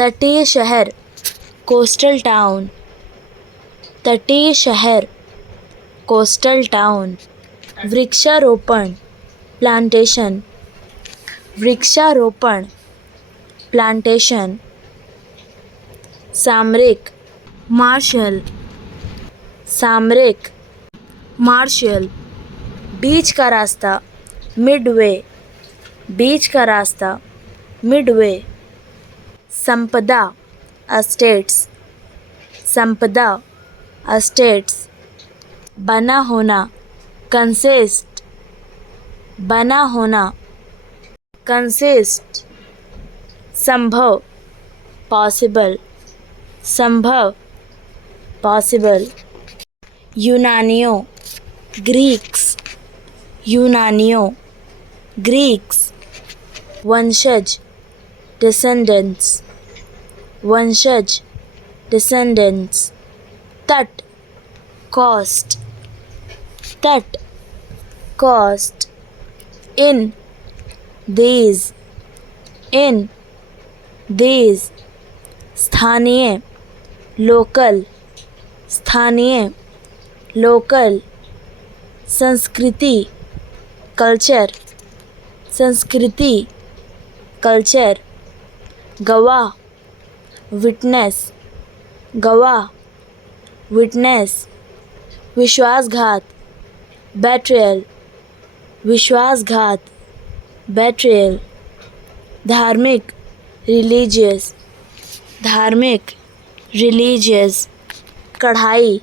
तटीय शहर, coastal town, तटीय शहर, कोस्टल टाउन। वृक्षारोपण, प्लांटेशन, वृक्षारोपण, प्लांटेशन। सामरिक, मार्शल, सामरिक, मार्शल। बीच का रास्ता, मिडवे, बीच का रास्ता, मिडवे। संपदा, एस्टेट्स, संपदा, एस्टेट्स। बना होना, कंसिस्ट, बना होना, कंसिस्ट। संभव, पॉसिबल, संभव, पॉसिबल। यूनानियों, ग्रीक्स, यूनानियों, ग्रीक्स। वंशज, डिसेंडेंट्स, वंशज, डिसेंडेंट्स। तट, कोस्ट, तट, कोस्ट। इन, these, in, these। स्थानीय, लोकल, स्थानीय, लोकल। संस्कृति, कल्चर, संस्कृति, कल्चर। गवाह, विटनेस, गवाह, विटनेस। विश्वासघात, बेट्रेयल, विश्वासघात, बेट्रेयल। धार्मिक, रिलीजियस, धार्मिक, रिलीजियस। कढ़ाई,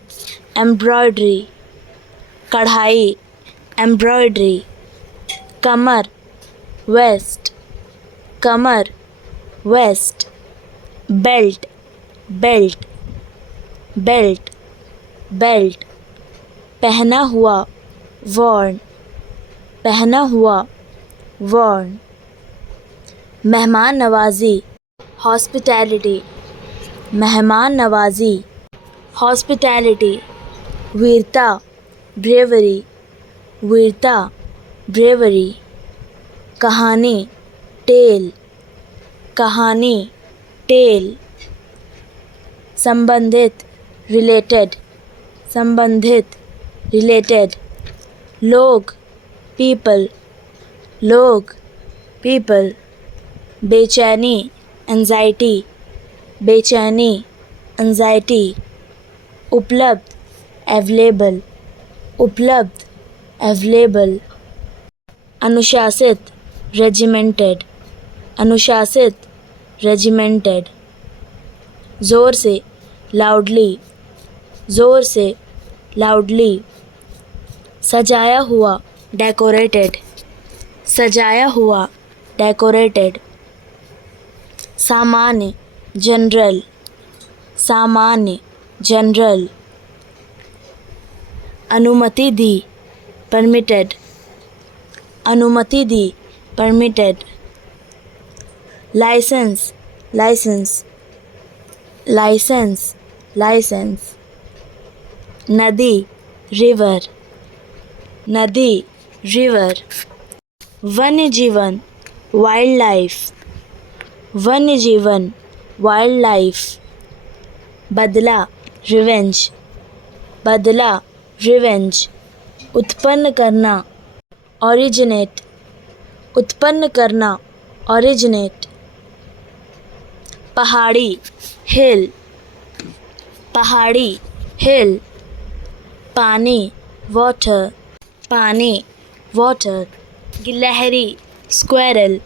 एम्ब्रॉयडरी, कढ़ाई, एम्ब्रॉयडरी। कमर, वेस्ट, कमर, waist. Belt, belt, belt, belt. पहना हुआ, वॉर्न, पहना हुआ, वॉर्न। मेहमान नवाजी, हॉस्पिटैलिटी, मेहमान नवाजी, हॉस्पिटैलिटी। वीरता, ब्रेवरी, वीरता, ब्रेवरी। कहानी, टेल, कहानी, टेल। संबंधित, रिलेटेड, संबंधित, रिलेटेड। लोग, पीपल, लोग, पीपल। बेचैनी, एंजाइटी, बेचैनी, एंजाइटी। उपलब्ध, अवेलेबल, उपलब्ध, अवेलेबल। अनुशासित, रेजिमेंटेड, अनुशासित, रेजिमेंटेड। ज़ोर से, लाउडली, ज़ोर से, लाउडली। सजाया हुआ, डेकोरेटेड, सजाया हुआ, डेकोरेटेड। सामान्य, जनरल, सामान्य, जनरल। अनुमति दी, परमिटेड, अनुमति दी, permitted. Licence, licence, licence, licence. नदी, रिवर, नदी, रिवर। वन्य जीवन, वाइल्ड लाइफ, वन्य जीवन, वाइल्ड लाइफ। बदला, रिवेंज, बदला, रिवेंज। उत्पन्न करना, ओरिजिनेट, उत्पन्न करना, ओरिजिनेट। पहाड़ी, हिल, पहाड़ी, हिल। पानी, वाटर, पानी, वाटर। गिलहरी, स्क्वेरल,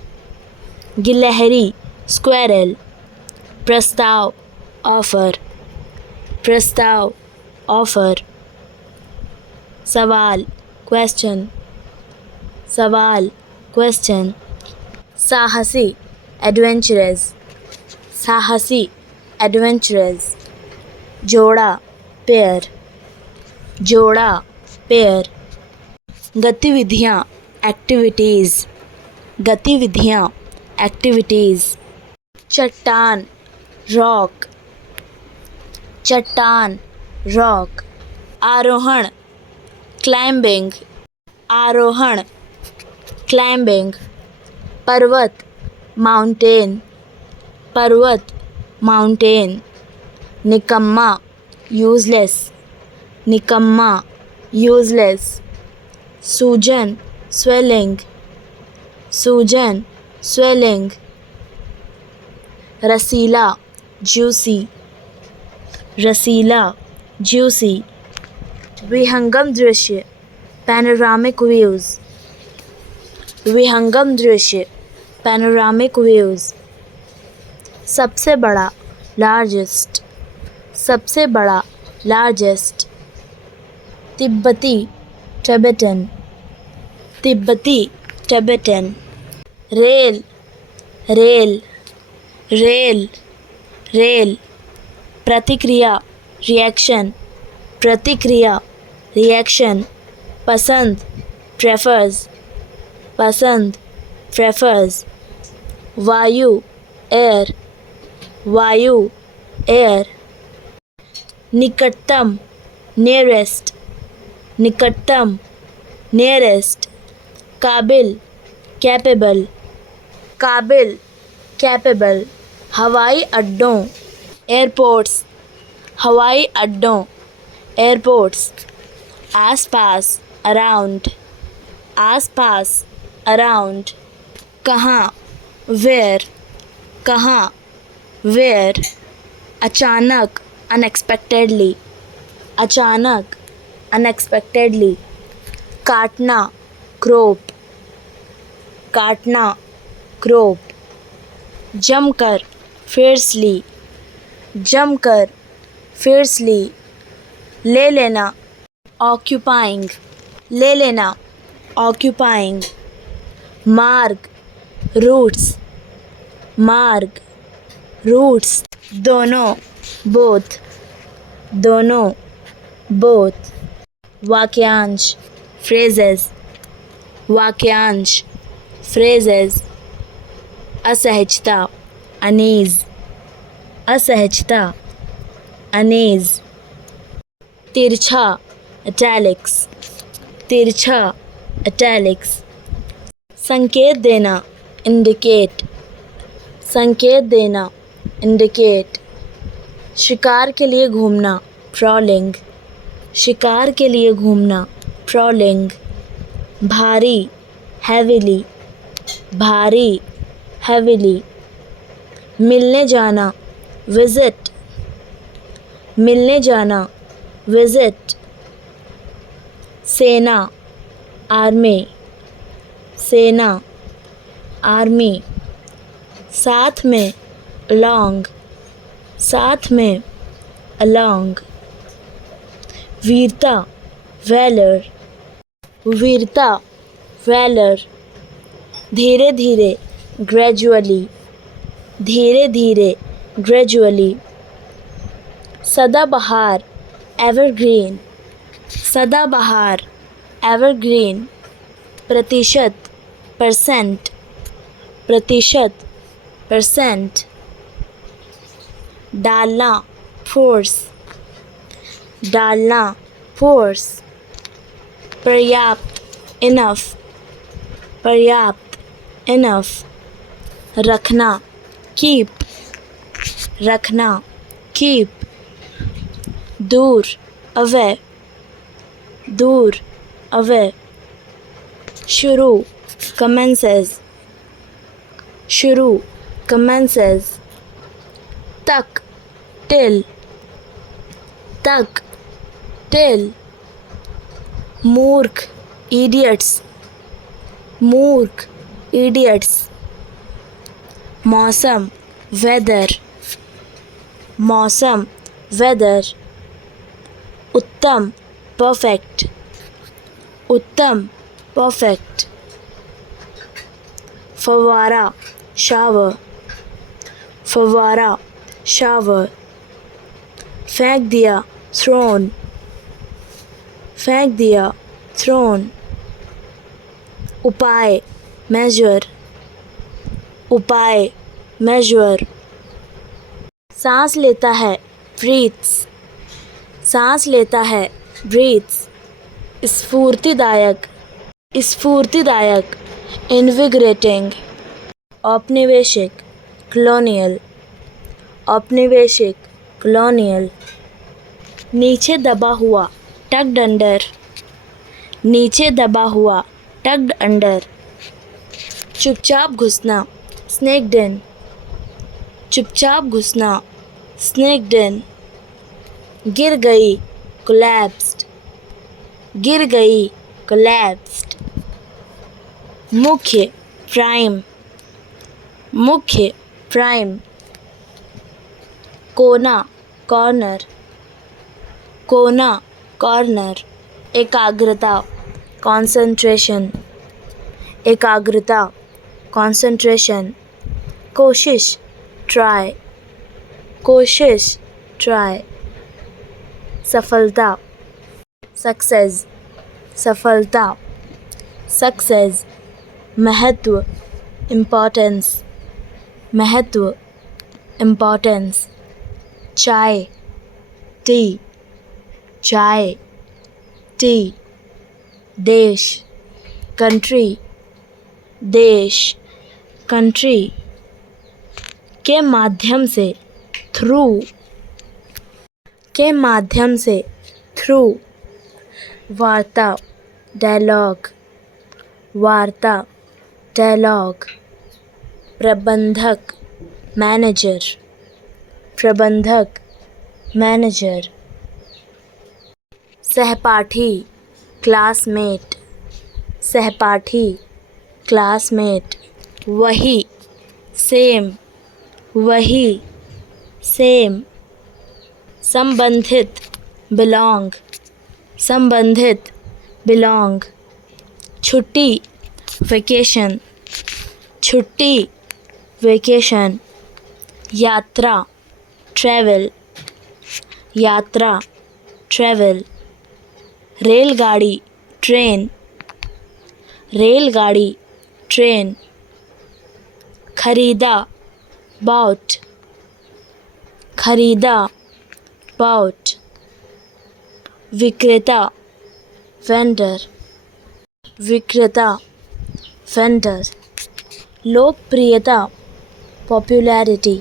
गिलहरी, स्क्वेरल। प्रस्ताव, ऑफर, प्रस्ताव, ऑफर। सवाल, क्वेश्चन, सवाल, क्वेश्चन। साहसी, एडवेंचरस, साहसी, एडवेंचरस। जोड़ा, पेयर, जोड़ा, पेयर। गतिविधियाँ, एक्टिविटीज़, गतिविधियाँ, एक्टिविटीज़। चट्टान, रॉक, चट्टान, रॉक। आरोहण, क्लाइंबिंग, आरोहण, क्लाइंबिंग। पर्वत, माउंटेन, पर्वत, माउंटेन, निकम्मा, यूजलेस, निकम्मा, यूजलेस, सूजन, स्वेलिंग, सूजन, स्वेलिंग, रसीला, जूसी, रसीला, जूसी, विहंगम दृश्य, पैनोरामिक व्यूज़, विहंगम दृश्य, पैनोरामिक व्यूज़, सबसे बड़ा, लार्जेस्ट, सबसे बड़ा, लार्जेस्ट, तिब्बती, टिबेटन, तिब्बती, Tibetan, rail, rail, rail, rail, प्रतिक्रिया, रिएक्शन, प्रतिक्रिया, रिएक्शन, पसंद, प्रेफर्स, पसंद, प्रेफर्स, वायु, एयर, वायु, एयर, निकटतम, नियरेस्ट, निकटतम, नियरेस्ट, काबिल, कैपेबल, काबिल, कैपेबल, हवाई अड्डों, एयरपोर्ट्स, हवाई अड्डों, एयरपोर्ट्स, आसपास, अराउंड, आसपास, अराउंड, कहाँ, वेयर, कहाँ, वेयर, अचानक, अनएक्सपेक्टेडली, अचानक, अनएक्सपेक्टेडली, काटना, क्रोप, काटना, क्रोप, जमकर, फियर्सली, जमकर, फियर्सली, ले लेना, ऑक्यूपाइंग, ले लेना, ऑक्यूपाइंग, मार्ग, रूट्स, मार्ग, रूट्स, दोनों, बोथ, दोनों, बोथ, वाक्यांश, फ्रेजेस, वाक्यांश, फ्रेजेस, असहजता, अनीज, असहजता, अनीज, तिरछा, इटैलिक्स, तिरछा, इटैलिक्स, संकेत देना, इंडिकेट, संकेत देना, इंडिकेट, शिकार के लिए घूमना, प्रॉलिंग, शिकार के लिए घूमना, प्रॉलिंग, भारी, हैविली, भारी, हैविली, मिलने जाना, विजिट, मिलने जाना, विजिट, सेना, आर्मी, सेना, आर्मी, साथ में, along, साथ में, along, वीरता, valor, वीरता, valor, धीरे धीरे, gradually, धीरे धीरे, gradually, सदाबहार, evergreen, सदाबहार, evergreen, प्रतिशत, परसेंट, प्रतिशत, परसेंट, डालना, फोर्स, डालना, फोर्स, पर्याप्त, इनफ, पर्याप्त, इनफ, रखना, कीप, रखना, कीप, दूर, अवे, दूर, अवे, शुरू, commences, शुरू, commences, तक, till, तक, till, मूर्ख, idiots, मूर्ख, idiots, मौसम, weather, मौसम, weather, उत्तम, perfect, उत्तम, perfect, फव्वारा, shower, फव्वारा, shower, फेंक दिया, thrown, फेंक दिया, thrown, उपाय, measure, उपाय, measure, सांस लेता है, breathes, सांस लेता है, breathes, स्फूर्तिदायक, स्फूर्तिदायक, invigorating, औपनिवेशिक, colonial, औपनिवेशिक colonial, नीचे दबा हुआ tucked under, नीचे दबा हुआ tucked under, चुपचाप घुसना snaked in, चुपचाप घुसना snaked in, गिर गई collapsed, गिर गई collapsed, मुख्य prime, मुख्य prime, कोना corner, कोना corner, एकाग्रता concentration, एकाग्रता concentration, कोशिश try, कोशिश try, सफलता सक्सेस, सफलता सक्सेस, महत्व इम्पोर्टेंस, महत्व इम्पोर्टेंस, चाय टी, चाय टी, देश कंट्री, देश कंट्री, के माध्यम से थ्रू, के माध्यम से थ्रू, वार्ता डायलॉग, वार्ता डायलॉग, प्रबंधक मैनेजर, प्रबंधक मैनेजर, सहपाठी क्लासमेट, सहपाठी क्लासमेट, वही सेम, वही सेम, संबंधित बिलोंग, संबंधित बिलोंग, छुट्टी वेकेशन, छुट्टी वेकेशन, यात्रा ट्रैवल, यात्रा ट्रैवल, रेलगाड़ी ट्रेन, रेलगाड़ी ट्रेन, खरीदा बॉट, खरीदा बॉट, विक्रेता वेंडर, विक्रेता वेंडर, लोकप्रियता पॉपुलैरिटी,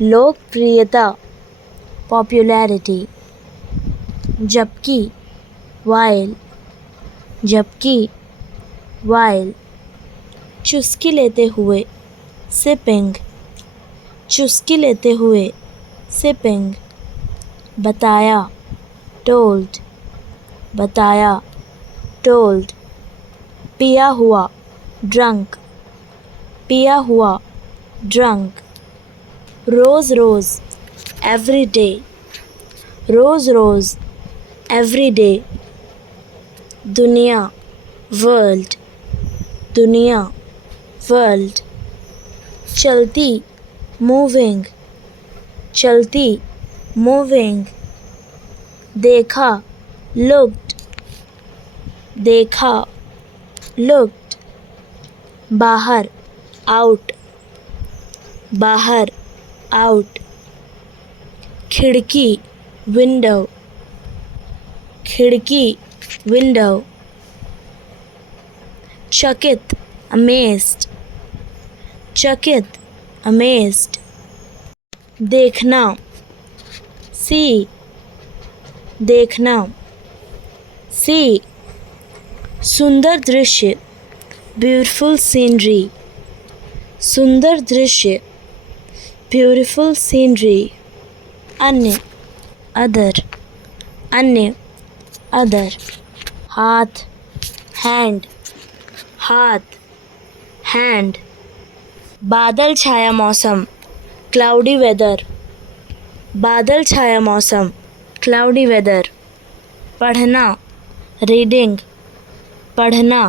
लोकप्रियता पॉपुलैरिटी, जबकि वाइल, जबकि वाइल, चुस्की लेते हुए सिपिंग, चुस्की लेते हुए सिपिंग, बताया टोल्ड, बताया टोल्ड, पिया हुआ ड्रंक, पिया हुआ ड्रंक, रोज़ रोज़ एवरी डे, रोज़ रोज़ एवरी डे, दुनिया वर्ल्ड, दुनिया वर्ल्ड, चलती मूविंग, चलती मूविंग, देखा लुक्ड, देखा लुक्ड, बाहर आउट, बाहर आउट, खिड़की विंडो, खिड़की विंडो, चकित अमेज्ड, चकित अमेज्ड, देखना सी, देखना सी, सुंदर दृश्य ब्यूटीफुल सीनरी, सुंदर दृश्य ब्यूटीफुल सीनरी, अन्य अदर, अन्य अदर, हाथ हैंड, हाथ हैंड, बादल छाया मौसम क्लाउडी वेदर, बादल छाया मौसम क्लाउडी वेदर, पढ़ना रीडिंग, पढ़ना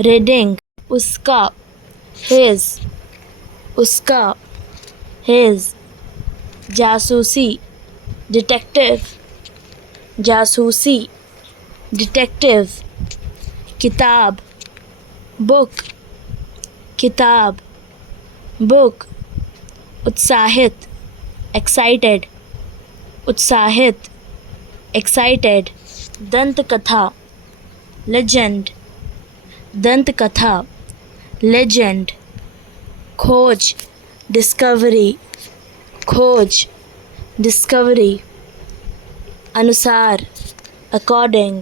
रीडिंग, उसका हिज, उसका हिज, जासूसी डिटेक्टिव, जासूसी डिटेक्टिव, किताब बुक, किताब बुक, उत्साहित एक्साइटेड, उत्साहित एक्साइटेड, दंत कथा लेजेंड, दंत कथा लेजेंड, खोज डिस्कवरी, खोज, डिस्कवरी, अनुसार, अकॉर्डिंग,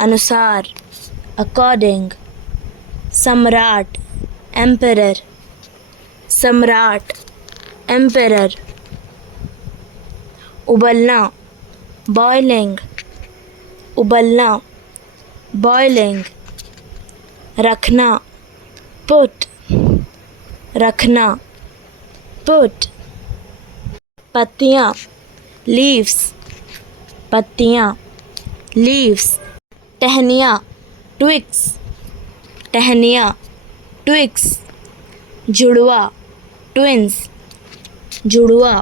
अनुसार, अकॉर्डिंग, सम्राट, एम्परर, सम्राट, एम्परर, उबलना, बॉइलिंग, उबलना, बॉइलिंग, रखना, पुट, रखना, पुट, पत्तियाँ, लीव्स, पत्तियाँ, लीव्स, टहनियाँ, ट्विग्स, टहनियाँ, ट्विग्स, जुड़वा, ट्विंस, जुड़वा,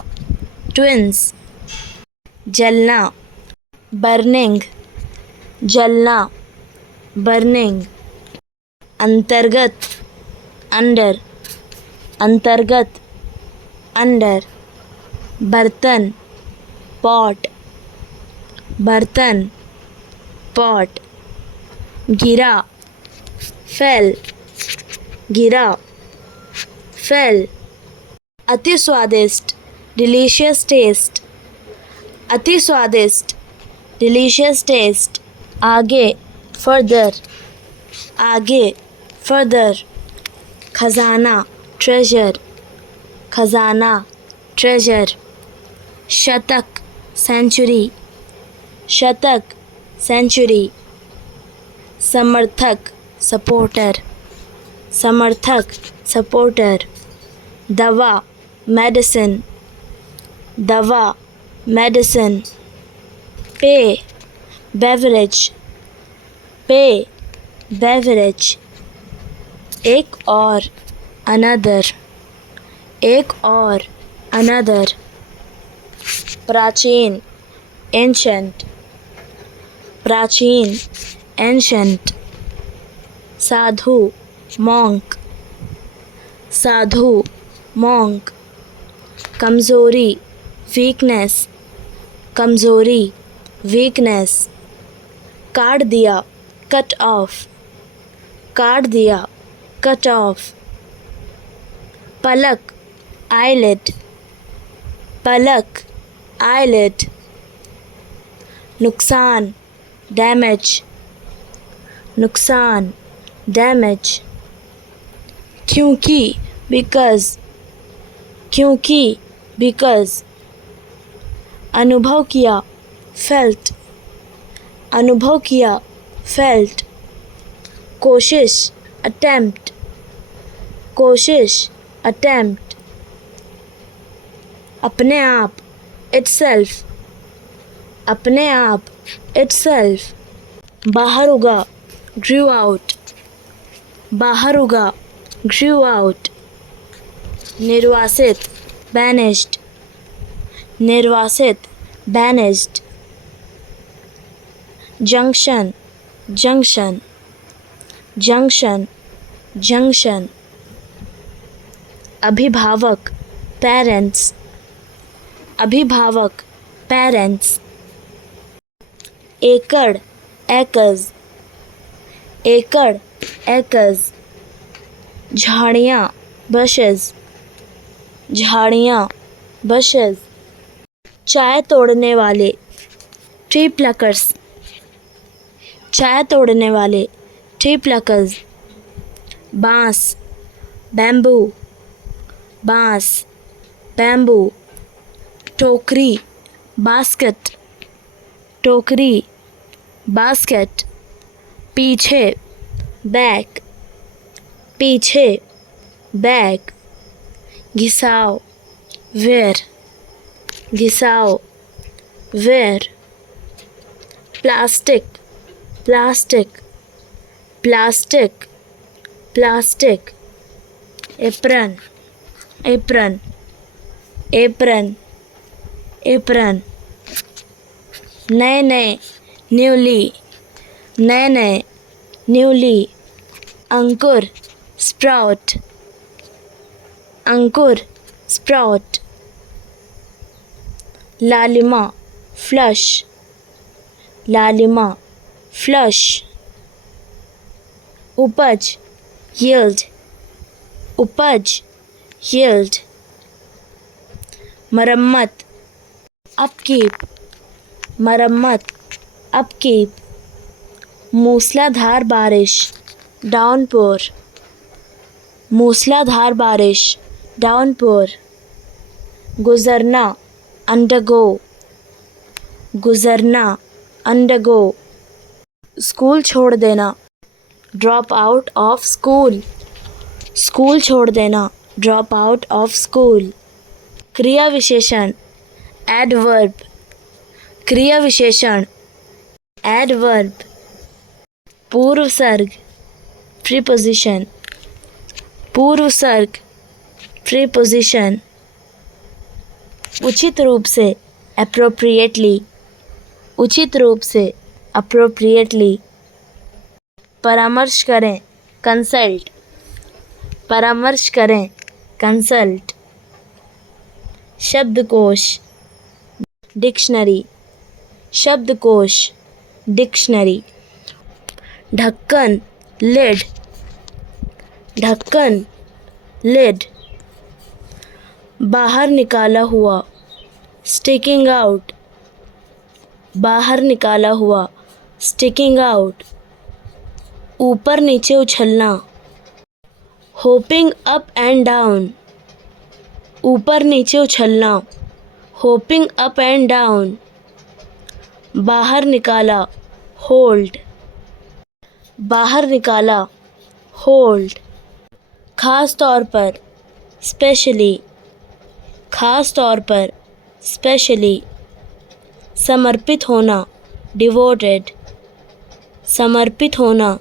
ट्विंस, जलना, बर्निंग, जलना, बर्निंग, अंतर्गत, अंडर, अंतर्गत, अंडर, बर्तन, पॉट, बर्तन, पॉट, गिरा, फेल, गिरा, फेल, अति स्वादिष्ट, डिलीशियस टेस्ट, अति स्वादिष्ट, डिलीशियस टेस्ट, आगे, फर्दर, आगे, फर्दर, खजाना, ट्रेजर, खजाना, ट्रेजर, शतक, सेंचुरी, शतक, सेंचुरी, समर्थक, सपोर्टर, समर्थक, सपोर्टर, दवा, मेडिसिन, दवा, मेडिसिन, पे, बेवरेज, पे, बेवरेज, एक और, अनदर, एक और, अनदर, प्राचीन, एंशंट, प्राचीन, एंशंट, साधु, मॉन्क, साधु, मॉन्क, कमज़ोरी, वीकनेस, कमज़ोरी, वीकनेस, काट दिया, कट ऑफ, काट दिया, कट ऑफ, पलक, आईलिड, पलक, आईलिड, नुकसान, डैमेज, नुकसान, डैमेज, क्योंकि, बिकॉज, क्योंकि, बिकॉज, अनुभव किया, फेल्ट, अनुभव किया, फेल्ट, कोशिश, अटेम्प्ट, कोशिश, अटेम्प्ट, अपने आप, इटसेल्फ, अपने आप, इटसेल्फ, बाहर उगा, ग्रू आउट, बाहर उगा, ग्रू आउट, निर्वासित, बैनिश्ड, निर्वासित, banished, junction, junction, junction, junction, अभिभावक, पेरेंट्स, अभिभावक, पेरेंट्स, एकड़, एकर्स, एकड़, एकर्स, झाड़ियाँ, bushes, झाड़ियाँ, bushes, चाय तोड़ने वाले, ट्री प्लकर्स, चाय तोड़ने वाले, ट्री प्लकर्स, बांस, बैम्बू, बांस, बैम्बू, टोकरी, बास्केट, टोकरी, बास्केट, पीछे, बैक, पीछे, बैक, घिसाव, वेयर, घिसाव, wear, plastic, plastic, plastic, plastic, apron, apron, apron, apron, नए नए, न्यूली, नए नए, न्यूली, अंकुर, स्प्राउट, अंकुर, स्प्राउट, लालिमा, फ्लश, लालिमा, फ्लश, उपज, yield, उपज, yield, मरम्मत, अपकीप, मरम्मत, अपकीप, मूसलाधार बारिश, डाउनपोर, मूसलाधार बारिश, डाउनपोर, गुजरना, अंडरगो, गुजरना, अंडरगो, स्कूल छोड़ देना, drop out of school, school छोड़ देना, ड्रॉप आउट ऑफ स्कूल, क्रिया विशेषण, एडवर्ब, क्रिया विशेषण, एडवर्ब, पूर्व सर्ग, प्रीपोजिशन, पूर्व सर्ग, प्रीपोजिशन, उचित रूप से, एप्रोप्रिएटली, उचित रूप से, एप्रोप्रिएटली, परामर्श करें, कंसल्ट, परामर्श करें, कंसल्ट, शब्दकोश, डिक्शनरी, शब्दकोश, डिक्शनरी, ढक्कन, लिड, ढक्कन, लिड, बाहर निकाला हुआ, स्टिकिंग आउट, बाहर निकाला हुआ, स्टिकिंग आउट, ऊपर नीचे उछलना, होपिंग अप एंड डाउन, ऊपर नीचे उछलना, होपिंग अप एंड डाउन, बाहर निकाला, होल्ड, बाहर निकाला, होल्ड, खास तौर पर, स्पेशली, खास तौर पर, स्पेशली, समर्पित होना, डिवोटेड, समर्पित होना,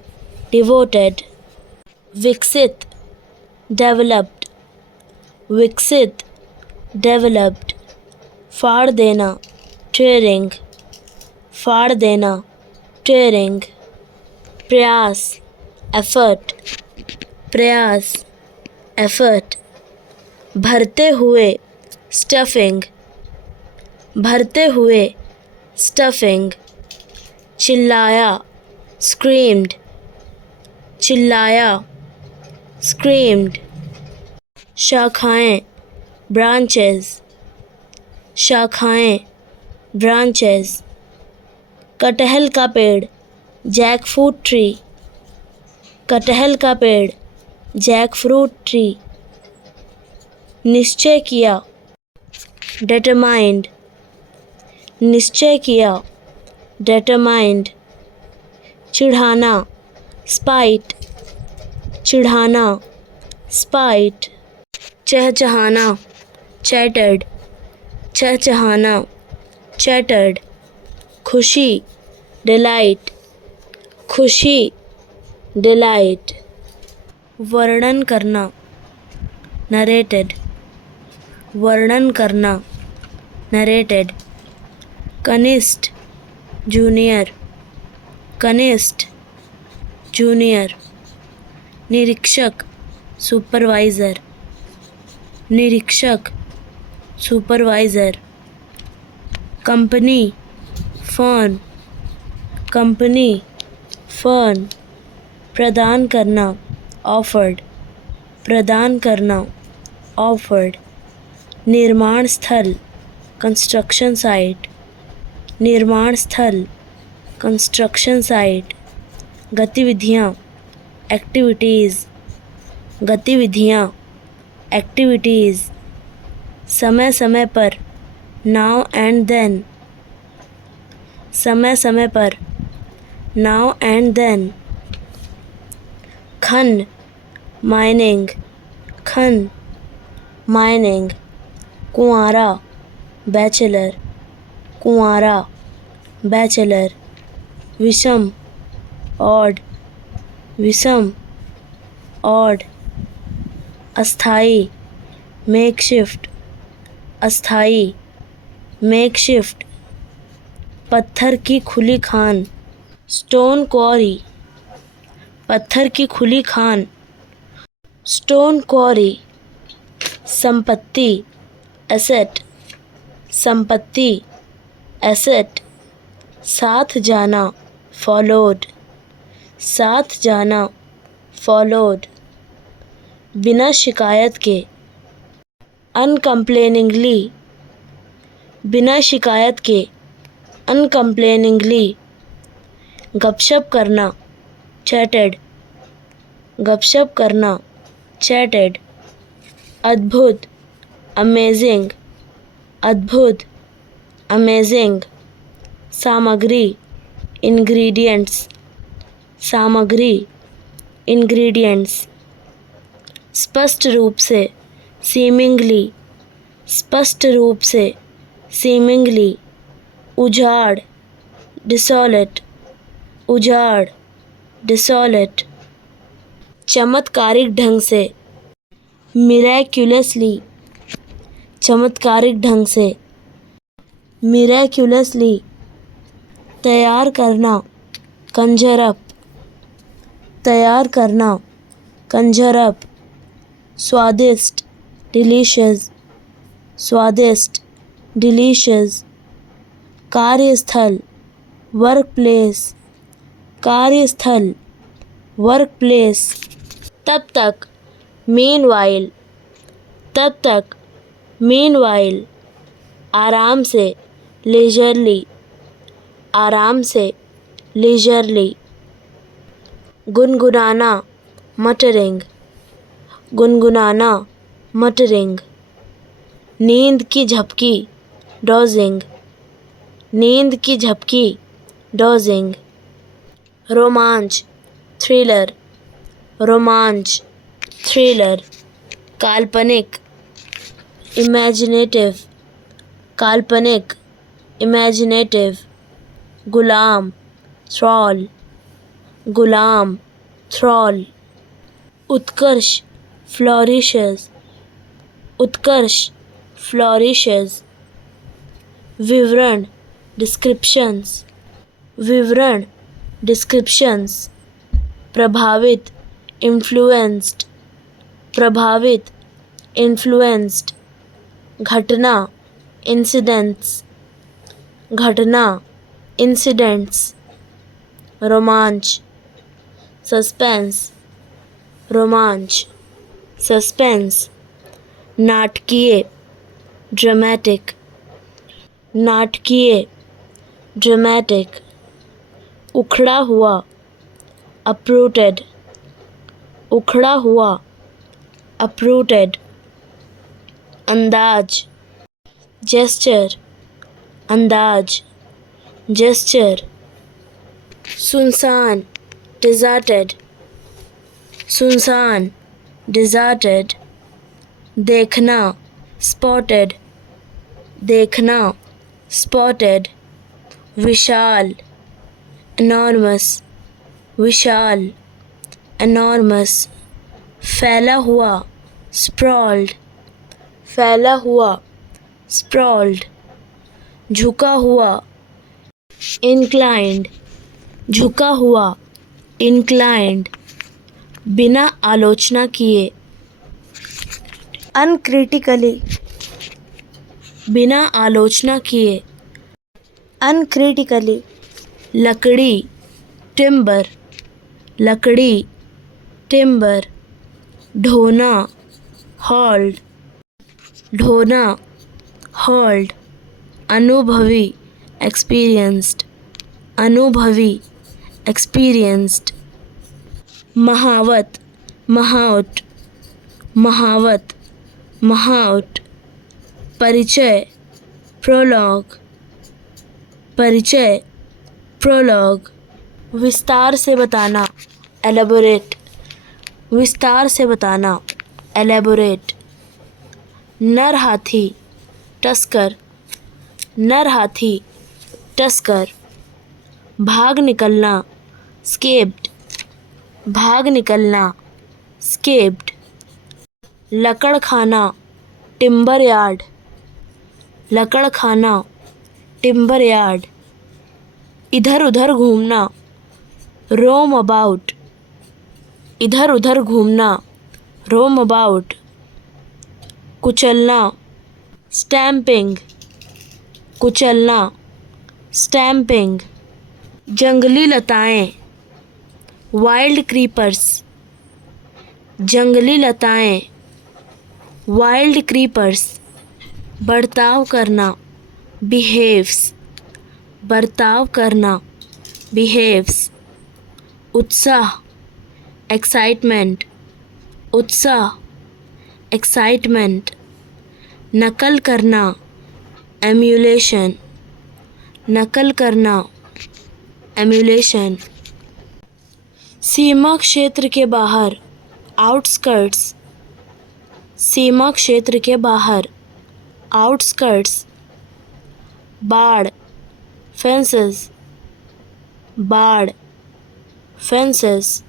डिवोटेड, विकसित, डेवलप्ड, विकसित, डेवलप्ड, फाड़ देना, टेयरिंग, फाड़ देना, टेयरिंग, प्रयास, एफर्ट, प्रयास, एफर्ट, भरते हुए, स्टफिंग, भरते हुए, स्टफिंग, चिल्लाया, स्क्रीम्ड, चिल्लाया, स्क्रीम्ड, शाखाएं, ब्रांचेस, शाखाएं, ब्रांचेस, कटहल का पेड़, जैकफ्रूट ट्री, कटहल का पेड़, जैकफ्रूट ट्री, निश्चय किया, डिटरमाइंड, निश्चय किया, डिटरमाइंड, चिढ़ाना, स्पाइट, चिढ़ाना, स्पाइट, चहचहाना, चैटर्ड, चहचहाना, चैटर्ड, खुशी, डिलाइट, खुशी, डिलाइट, वर्णन करना, नरेटेड, वर्णन करना, नरेटेड, कनिष्ठ, जूनियर, कनिष्ठ, जूनियर, निरीक्षक, सुपरवाइज़र, निरीक्षक, supervisor, company, firm, company, firm, प्रदान करना, ऑफर्ड, प्रदान करना, ऑफर्ड, निर्माण स्थल, कंस्ट्रक्शन साइट, निर्माण स्थल, कंस्ट्रक्शन साइट, गतिविधियाँ, एक्टिविटीज़, गतिविधियाँ, एक्टिविटीज़, समय समय पर, नाउ एंड देन, समय समय पर, नाउ एंड देन, खन, माइनिंग, खन, माइनिंग, कुंवारा, बैचलर, कुंवारा, बैचलर, विषम, ऑड, विषम, ऑड, अस्थाई, मेकशिफ्ट, अस्थाई, मेकशिफ्ट, पत्थर की खुली खान, स्टोन क्वारी, पत्थर की खुली खान, स्टोन क्वारी, संपत्ति, एसेट, संपत्ति, एसेट, साथ जाना, फॉलोड, साथ जाना, फॉलोड, बिना शिकायत के, अनकम्प्लेनिंगली, बिना शिकायत के, अनकम्प्लेनिंगली। गपशप करना, चैटेड, गपशप करना, चैटेड। अद्भुत, अमेजिंग, अद्भुत, अमेजिंग। सामग्री, इंग्रेडिएंट्स, सामग्री, इंग्रेडिएंट्स। स्पष्ट रूप से, सीमिंगली, स्पष्ट रूप से, सीमिंगली। उजाड़, डिसोलेट, उजाड़, डिसोलेट। चमत्कारिक ढंग से, मिरेक्युलसली, चमत्कारिक ढंग से, मिरेक्युलसली। तैयार करना, कंजर अप, तैयार करना, कंजर अप। स्वादिष्ट, डिलीशियस, स्वादिष्ट, डिलीशियस। कार्यस्थल, वर्क प्लेस, कार्यस्थल, वर्क प्लेस। तब तक, मीनवाइल, तब तक, मीनवाइल। आराम से, लेजरली, आराम से, लेजरली। गुनगुनाना, मटरिंग, गुनगुनाना, मटरिंग। नींद की झपकी, डोजिंग, नींद की झपकी, डोजिंग। रोमांच, थ्रिलर, रोमांच, थ्रिलर। काल्पनिक, इमेजिनेटिव, काल्पनिक, इमेजिनेटिव। गुलाम, थ्रॉल, गुलाम, थ्रॉल। उत्कर्ष, फ्लोरिशेस, उत्कर्ष, फ्लोरिशेस। विवरण, डिस्क्रिप्शंस, विवरण, डिस्क्रिप्शंस। प्रभावित, इन्फ्लुएंस्ड, प्रभावित, इन्फ्लुएंस्ड। घटना, इंसिडेंट्स, घटना, इंसिडेंट्स। रोमांच, सस्पेंस, रोमांच, सस्पेंस। नाटकीय, ड्रामेटिक, नाटकीय, ड्रामेटिक। उखड़ा हुआ, uprooted, उखड़ा हुआ, uprooted। अंदाज, gesture, अंदाज, gesture। सुनसान, deserted, सुनसान, deserted। देखना, spotted, देखना, spotted। विशाल, enormous, विशाल, enormous। फैला हुआ, sprawled, फैला हुआ, sprawled। झुका हुआ, inclined, झुका हुआ, inclined। बिना आलोचना किए, uncritically, बिना आलोचना किए, uncritically। लकड़ी, timber, लकड़ी, timber। ढोना, hauled, ढोना, hauled। अनुभवी, experienced, अनुभवी, experienced। महावत, महाउट, महावत, महाउट। परिचय, प्रोलॉग, परिचय, प्रोलॉग। विस्तार से बताना, एलेबोरेट, विस्तार से बताना, एलेबोरेट। नर हाथी, टस्कर, नर हाथी, टस्कर। भाग निकलना, स्केप्ड, भाग निकलना, स्केप्ड। लकड़ खाना, टिम्बर यार्ड, लकड़ खाना, टिम्बर यार्ड। इधर उधर घूमना, रोम अबाउट, इधर उधर घूमना, रोम अबाउट। कुचलना, स्टैम्पिंग, कुचलना, स्टैम्पिंग। जंगली लताएं, वाइल्ड क्रीपर्स, जंगली लताएं, वाइल्ड क्रीपर्स। बर्ताव करना, behaves बर्ताव करना, behaves उत्साह excitement, उत्साह excitement नकल करना, emulation, नकल करना, emulation सीमा क्षेत्र के बाहर, outskirts, सीमा क्षेत्र के बाहर, outskirts बाड़ fences, बाड़ fences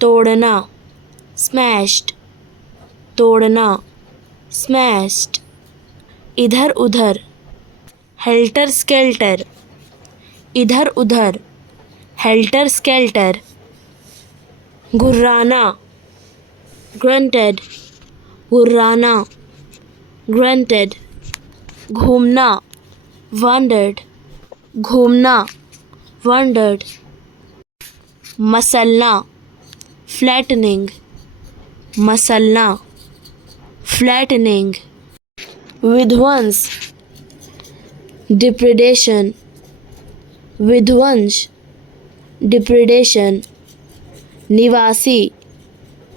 तोड़ना, smashed, तोड़ना, smashed इधर उधर, helter skelter, इधर उधर, helter skelter गुर्राना, grunted, गुर्राना, grunted घूमना, wandered, घूमना, wandered मसलना, flattening, मसलना, flattening विध्वंस, depredation, विध्वंस, depredation निवासी,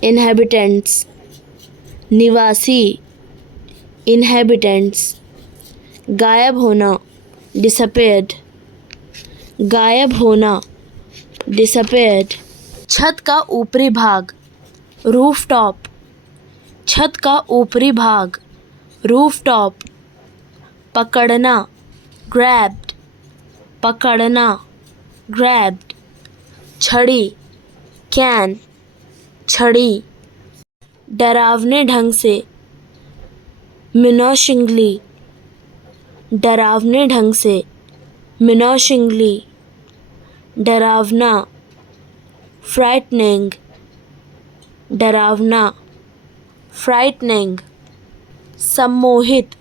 inhabitants, निवासी, inhabitants गायब होना, disappeared, गायब होना, disappeared छत का ऊपरी भाग, rooftop, छत का ऊपरी भाग, rooftop पकड़ना, grabbed, पकड़ना, grabbed छड़ी, can, छड़ी डरावने ढंग से, menacingly, डरावने ढंग से, menacingly डरावना, frightening, डरावना, frightening सम्मोहित,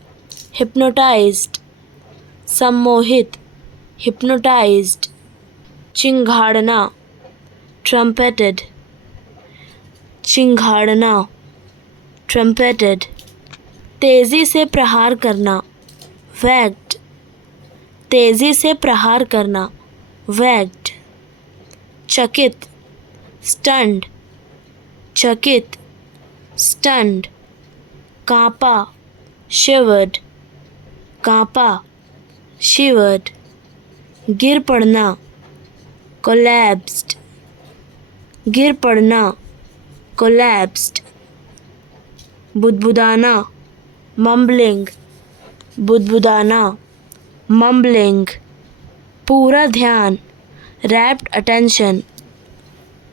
hypnotized, सम्मोहित, hypnotized चिंघाड़ना, trumpeted, चिंघाड़ना, trumpeted तेजी से प्रहार करना, whacked, तेजी से प्रहार करना, whacked चकित, stunned, चकित, stunned कांपा, shivered, कांपा, shivered गिर पड़ना, collapsed, गिर पड़ना, collapsed बुदबुदाना, mumbling, बुदबुदाना, mumbling पूरा ध्यान, rapt attention,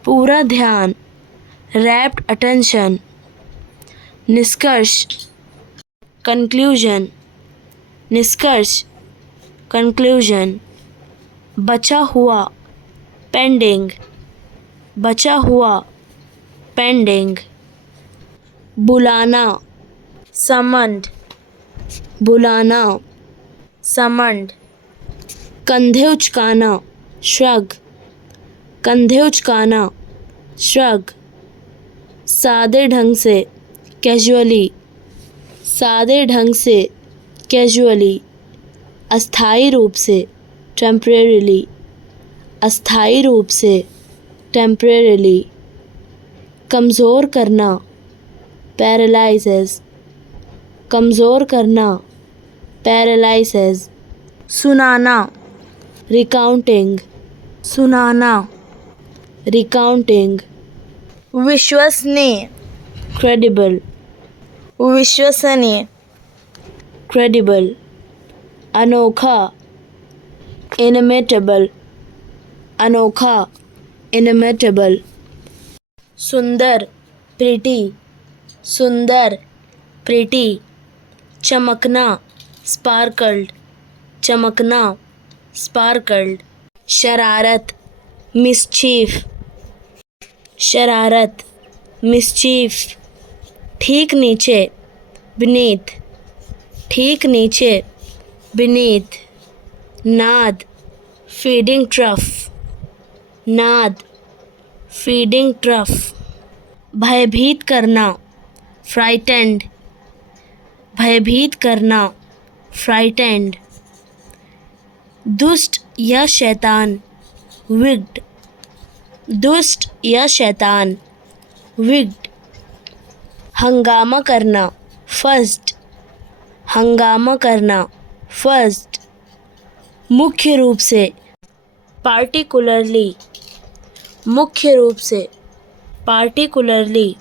पूरा ध्यान, rapt attention निष्कर्ष, conclusion, निष्कर्ष, conclusion बचा हुआ, pending, बचा हुआ, pending बुलाना, summoned, बुलाना, summoned कंधे उचकाना, shrug, कंधे उचकाना, shrug सादे ढंग से, casually, सादे ढंग से, casually अस्थायी रूप से, temporarily, अस्थायी रूप से, temporarily कमज़ोर करना, paralyzes, कमज़ोर करना, paralyzes सुनाना, recounting, सुनाना, recounting विश्वसनीय, credible, विश्वसनीय, credible अनोखा, inimitable, अनोखा, inimitable सुंदर, pretty, सुंदर, pretty चमकना, sparkled, चमकना, sparkled शरारत, mischief, शरारत, mischief ठीक नीचे, beneath, ठीक नीचे, beneath नाद, feeding trough, नाद, feeding trough भयभीत करना, frightened, भयभीत करना, frightened दुष्ट या शैतान, विक्ड, दुष्ट या शैतान, विक्ड। हंगामा करना, फर्स्ट, हंगामा करना, फर्स्ट। मुख्य रूप से, पार्टिकुलरली, मुख्य रूप से, पार्टिकुलरली।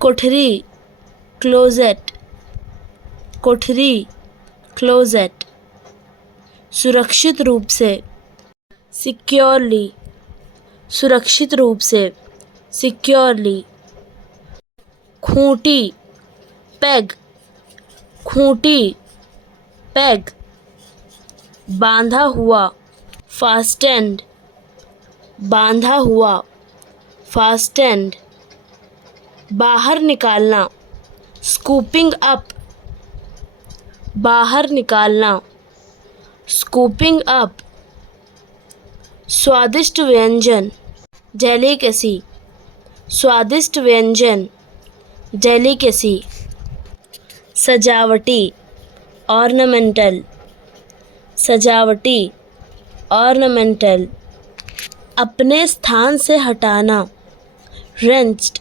कोठरी, क्लोजेट, कोठरी, क्लोजेट। सुरक्षित रूप से, सिक्योरली, सुरक्षित रूप से, securely. Khunti, peg, Khunti, peg. बांधा हुआ, फास्टेंड, बांधा हुआ, फास्टेंड। बाहर निकालना, स्कूपिंग अप, बाहर निकालना, स्कूपिंग अप। स्वादिष्ट व्यंजन, डेलिकेसी, स्वादिष्ट व्यंजन, डेलिकेसी। सजावटी, ऑर्नामेंटल, सजावटी, ऑर्नामेंटल। अपने स्थान से हटाना, रेंच्ड,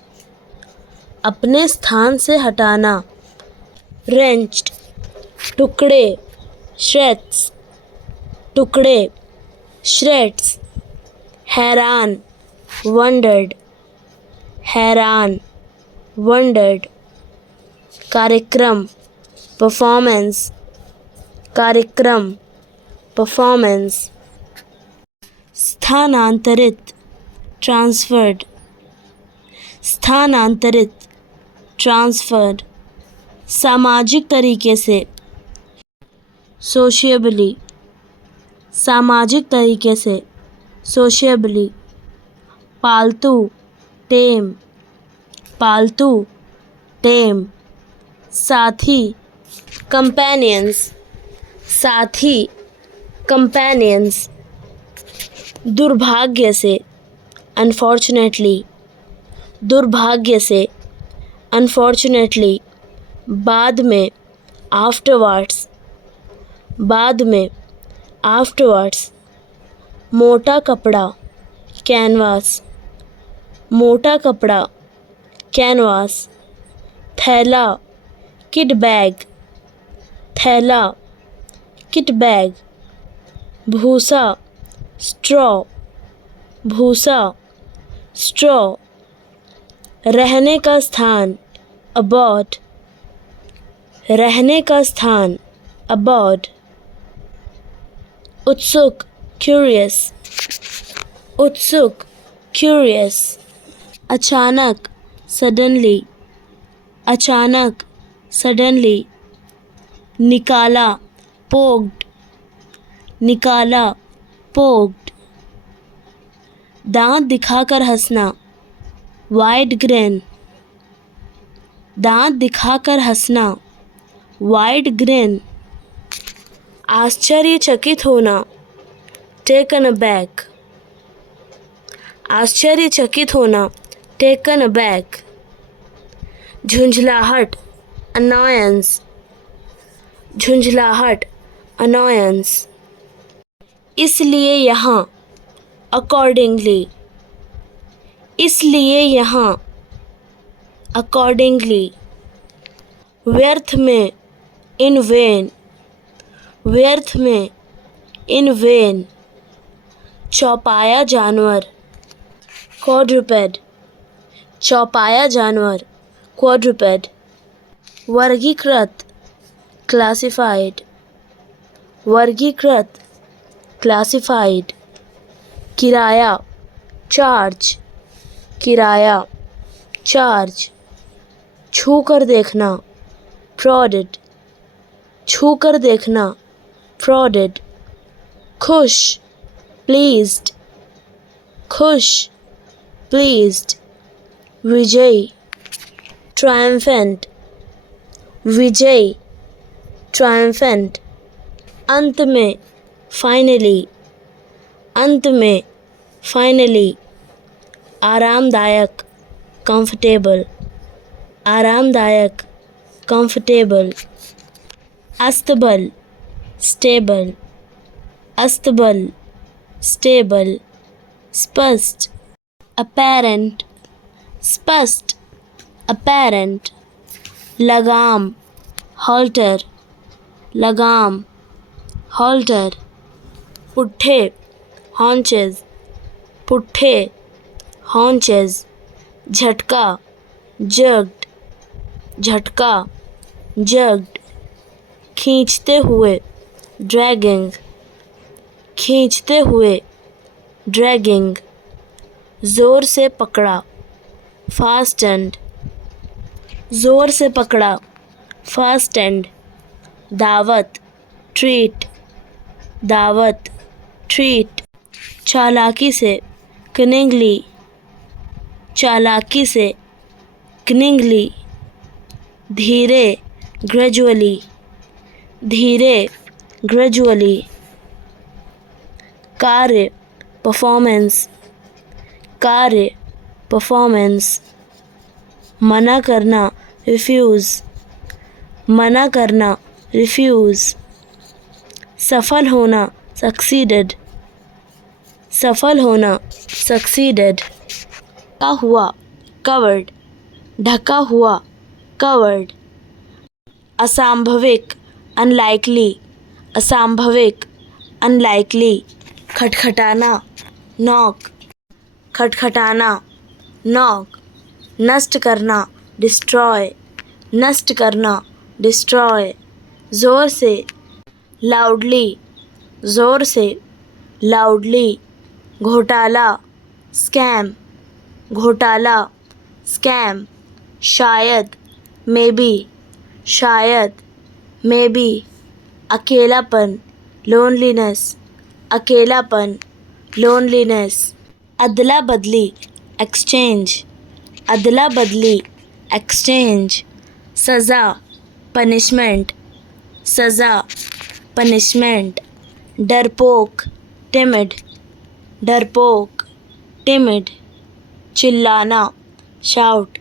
अपने स्थान से हटाना, रेंच्ड। टुकड़े, श्रेड्स, टुकड़े, श्रेड्स। हैरान, वंडर्ड, हैरान, वंडर्ड। कार्यक्रम, परफॉर्मेंस, कार्यक्रम, परफॉर्मेंस। स्थानांतरित, ट्रांसफर्ड, स्थानांतरित, ट्रांसफर्ड। सामाजिक तरीके से, सोशिएबली, सामाजिक तरीके से, सोशिएबली। पालतू, टेम, पालतू, टेम। साथी, कंपेनियंस, साथी, कंपेनियंस। दुर्भाग्य से, अनफॉर्चुनेटली, दुर्भाग्य से, अनफॉर्चुनेटली। बाद में, आफ्टरवर्ड्स, बाद में, आफ्टरवर्ड्स। मोटा कपड़ा, कैनवास, मोटा कपड़ा, कैनवास। थैला, किट बैग, थैला, किट बैग। भूसा, स्ट्रॉ, भूसा, स्ट्रॉ। रहने का स्थान, अबॉर्ड, रहने का स्थान, अबॉर्ड। उत्सुक, क्यूरियस, उत्सुक, क्यूरियस। अचानक, सडनली, अचानक, सडनली। निकाला, पोक्ड, निकाला, पोक्ड। दांत दिखाकर हंसना, वाइड ग्रिन, दांत दिखाकर हंसना, वाइड ग्रिन। आश्चर्यचकित होना, टेकन अबैक, आश्चर्यचकित होना, टेकन अबैक। झुंझलाहट, अनॉयंस, झुंझलाहट, अनॉयंस। इसलिए यहाँ, अकॉर्डिंगली, इसलिए यहाँ, अकॉर्डिंगली। व्यर्थ में, इन वेन, व्यर्थ में, इन वेन। चौपाया जानवर, क्वाड्रूपेड, चौपाया जानवर, क्वाड्रूपेड। वर्गीकृत, क्लासिफाइड, वर्गीकृत, क्लासिफाइड। किराया, चार्ज, किराया, चार्ज। छू कर देखना, prodded, छू कर देखना, prodded। खुश, pleased, खुश, pleased। विजयी, triumphant, विजयी, triumphant। अंत में, finally, अंत में, finally। आरामदायक, comfortable, आरामदायक, comfortable। अस्तबल, stable, अस्तबल, स्टेबल, स्पष्ट, apparent, स्पष्ट, apparent, लगाम, halter, लगाम, halter, पुट्ठे, haunches, पुट्ठे, haunches, झटका, jerked, झटका, jerked, खींचते हुए, dragging, खींचते हुए, dragging, जोर से पकड़ा, fastened, जोर से पकड़ा, fastened, दावत, treat, दावत, treat, चालाकी से, cunningly, चालाकी से, cunningly, धीरे, gradually, धीरे, gradually, कार्य, performance, कार्य, performance, मना करना, refuse, मना करना, refuse, सफल होना, succeeded, सफल होना, succeeded, ढका हुआ, covered, ढका हुआ, covered, असंभाविक, unlikely, असंभाविक, unlikely, खटखटाना, knock, खटखटाना, knock, नष्ट करना, destroy, नष्ट करना, destroy, जोर से, loudly, जोर से, loudly, घोटाला, scam, घोटाला, scam, शायद, maybe, शायद, maybe, अकेलापन, loneliness, अकेलापन, loneliness, अदला बदली, exchange, अदला बदली, exchange, सज़ा, punishment, सज़ा, punishment, डरपोक, timid, डरपोक, timid, चिल्लाना, shout,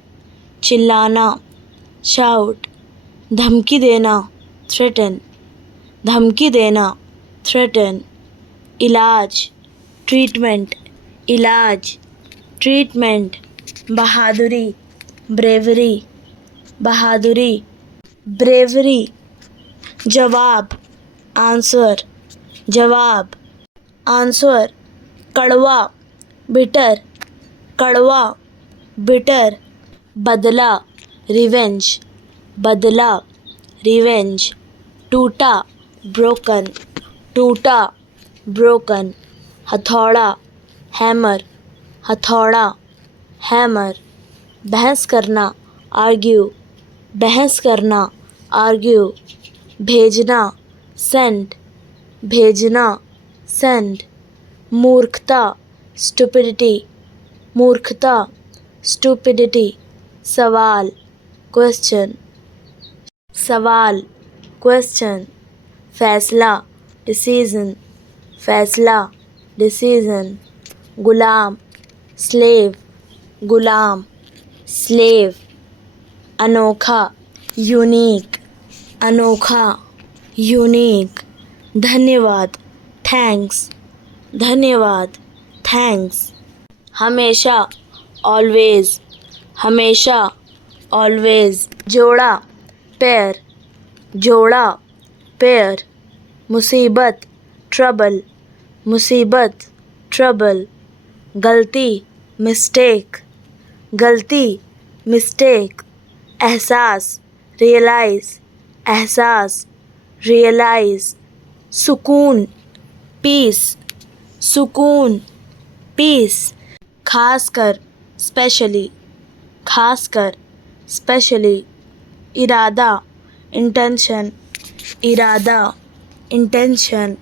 चिल्लाना, shout, धमकी देना, threaten, धमकी देना, threaten, इलाज, treatment, इलाज, treatment, बहादुरी, bravery, बहादुरी, bravery, जवाब, answer, जवाब, answer, कड़वा, bitter, कड़वा, bitter, बदला, revenge, बदला, revenge, टूटा, broken, टूटा, broken, हथौड़ा, hammer, हथौड़ा, hammer, बहस करना, argue, बहस करना, argue, भेजना, send, भेजना, send, मूर्खता, stupidity, मूर्खता, stupidity, सवाल, question, सवाल, question, फैसला, decision, फैसला, decision, गुलाम, slave, गुलाम, slave, अनोखा, unique, अनोखा, unique, धन्यवाद, thanks, धन्यवाद, thanks, हमेशा, always, हमेशा, always, जोड़ा, pair, जोड़ा, pair, मुसीबत, trouble, मुसीबत, trouble, गलती, mistake, गलती, mistake, एहसास, realize, एहसास, realize, सुकून, peace, सुकून, peace, खासकर, specially, खासकर, specially, इरादा, intention, इरादा, intention,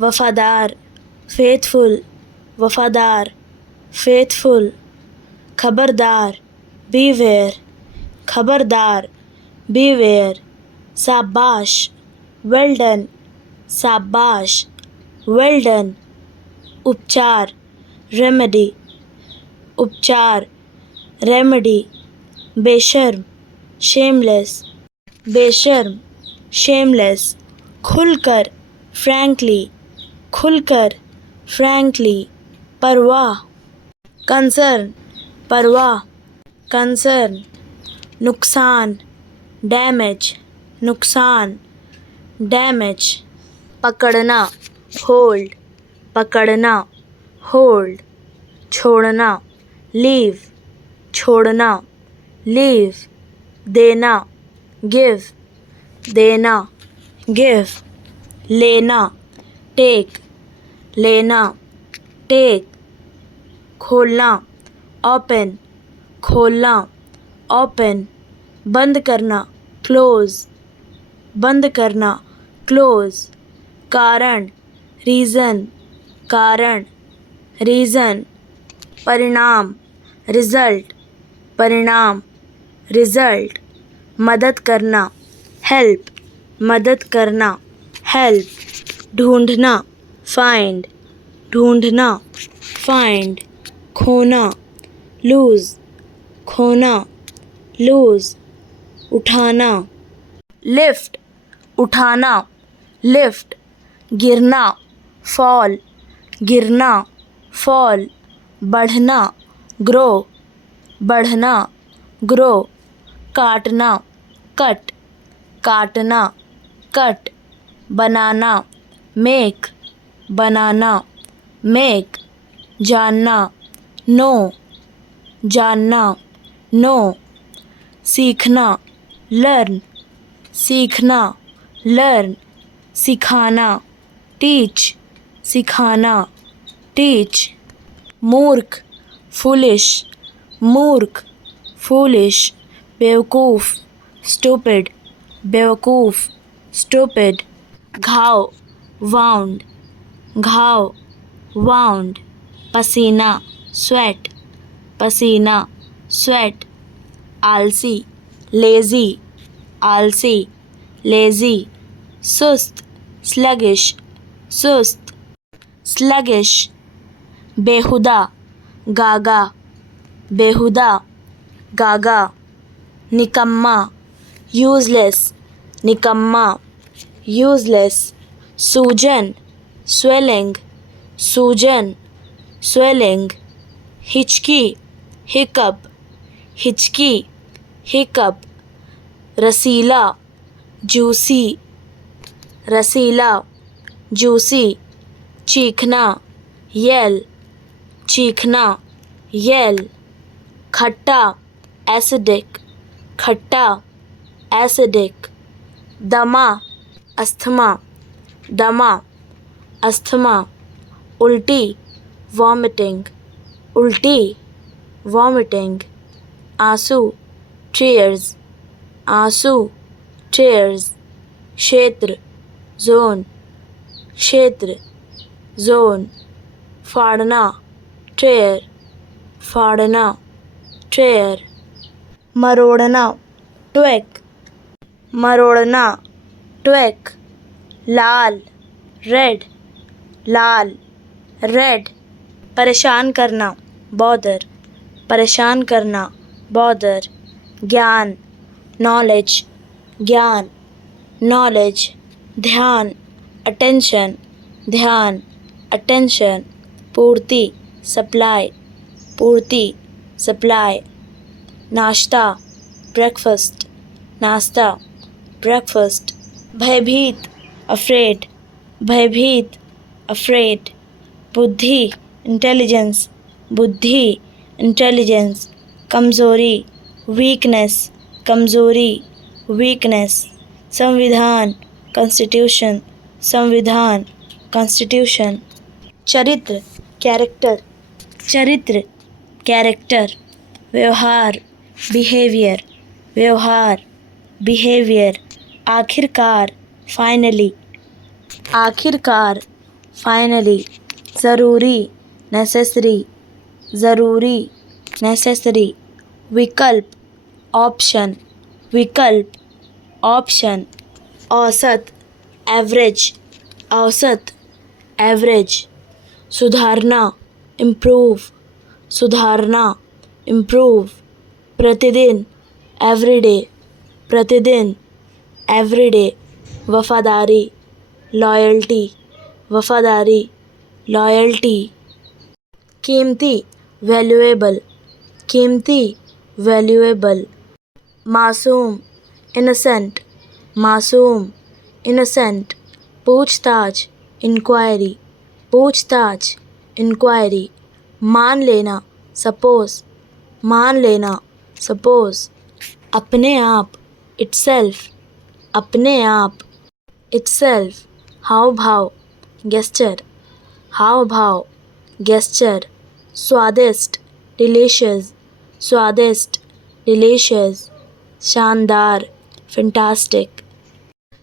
वफादार, faithful, वफादार, faithful, खबरदार, beware, खबरदार, beware, शाबाश, well done, शाबाश, well done, उपचार, remedy, उपचार, remedy, बेशर्म, shameless, बेशर्म, shameless, खुलकर, frankly, खुलकर, frankly, परवाह, concern, परवाह, concern, नुकसान, damage, नुकसान, damage, पकड़ना, hold, पकड़ना, hold, छोड़ना, leave, छोड़ना, leave, देना, give, देना, give, लेना, take, लेना, take, खोलना, open, खोलना, open, बंद करना, close, बंद करना, close, कारण, reason, कारण, reason, परिणाम, result, परिणाम, result, मदद करना, help, मदद करना, help, ढूंढना, find, ढूंढना, find, खोना, lose, खोना, lose, उठाना, lift, उठाना, lift, गिरना, fall, गिरना, fall, बढ़ना, grow, बढ़ना, grow, काटना, cut, काटना, cut, बनाना, make, बनाना, make, जानना, know, जानना, know, सीखना, learn, सीखना, learn, सिखाना, teach, सिखाना, teach, मूर्ख, foolish, मूर्ख, foolish, बेवकूफ, stupid, बेवकूफ, stupid, घाव, wound, घाव, wound, पसीना, sweat, पसीना, sweat, आलसी, lazy, आलसी, lazy, सुस्त, sluggish, सुस्त, sluggish, बेहुदा, गागा, बेहुदा, गागा, निकम्मा, useless, निकम्मा, useless, सूजन, swelling, सूजन, swelling, हिचकी, hiccup, हिचकी, hiccup, रसीला, juicy, रसीला, juicy, चीखना, yell, चीखना, yell, खट्टा, acidic, खट्टा, acidic, दमा, अस्थमा, दमा, अस्थमा, उल्टी, vomiting, उल्टी, vomiting, आंसू, tears, आंसू, tears, क्षेत्र, zone, क्षेत्र, zone, फाड़ना, tear, फाड़ना, tear, मरोड़ना, twig, मरोड़ना, twig, लाल, red, लाल, red, परेशान करना, bother, परेशान करना, bother, ज्ञान, knowledge, ज्ञान, knowledge, ध्यान, attention, ध्यान, attention, पूर्ति, supply, पूर्ति, supply, नाश्ता, breakfast, नाश्ता, breakfast, भयभीत, afraid, भयभीत, afraid, बुद्धि, intelligence, बुद्धि, intelligence, कमज़ोरी, weakness, कमज़ोरी, weakness, संविधान, constitution, संविधान, constitution, चरित्र, character, चरित्र, character, व्यवहार, behavior, व्यवहार, behavior, आखिरकार, finally, आखिरकार, finally, ज़रूरी, necessary, ज़रूरी, necessary, विकल्प, option, विकल्प, option, औसत, average, औसत, average, सुधारना, improve, सुधारना, improve, प्रतिदिन, everyday, प्रतिदिन, everyday, वफादारी, loyalty, वफादारी, लॉयल्टी। कीमती, वैल्यूएबल, कीमती, वैल्यूएबल। मासूम, इनोसेंट, मासूम, इनोसेंट। पूछताछ, इंक्वायरी, पूछताछ, इंक्वायरी। मान लेना, सपोज, मान लेना, सपोज। अपने आप, इटसेल्फ, अपने आप, इटसेल्फ। हाव भाव, गेस्चर, हाव भाव, गेस्चर। स्वादिष्ट, डिलीशियस, स्वादिष्ट, डिलीशियस। शानदार, फैंटास्टिक,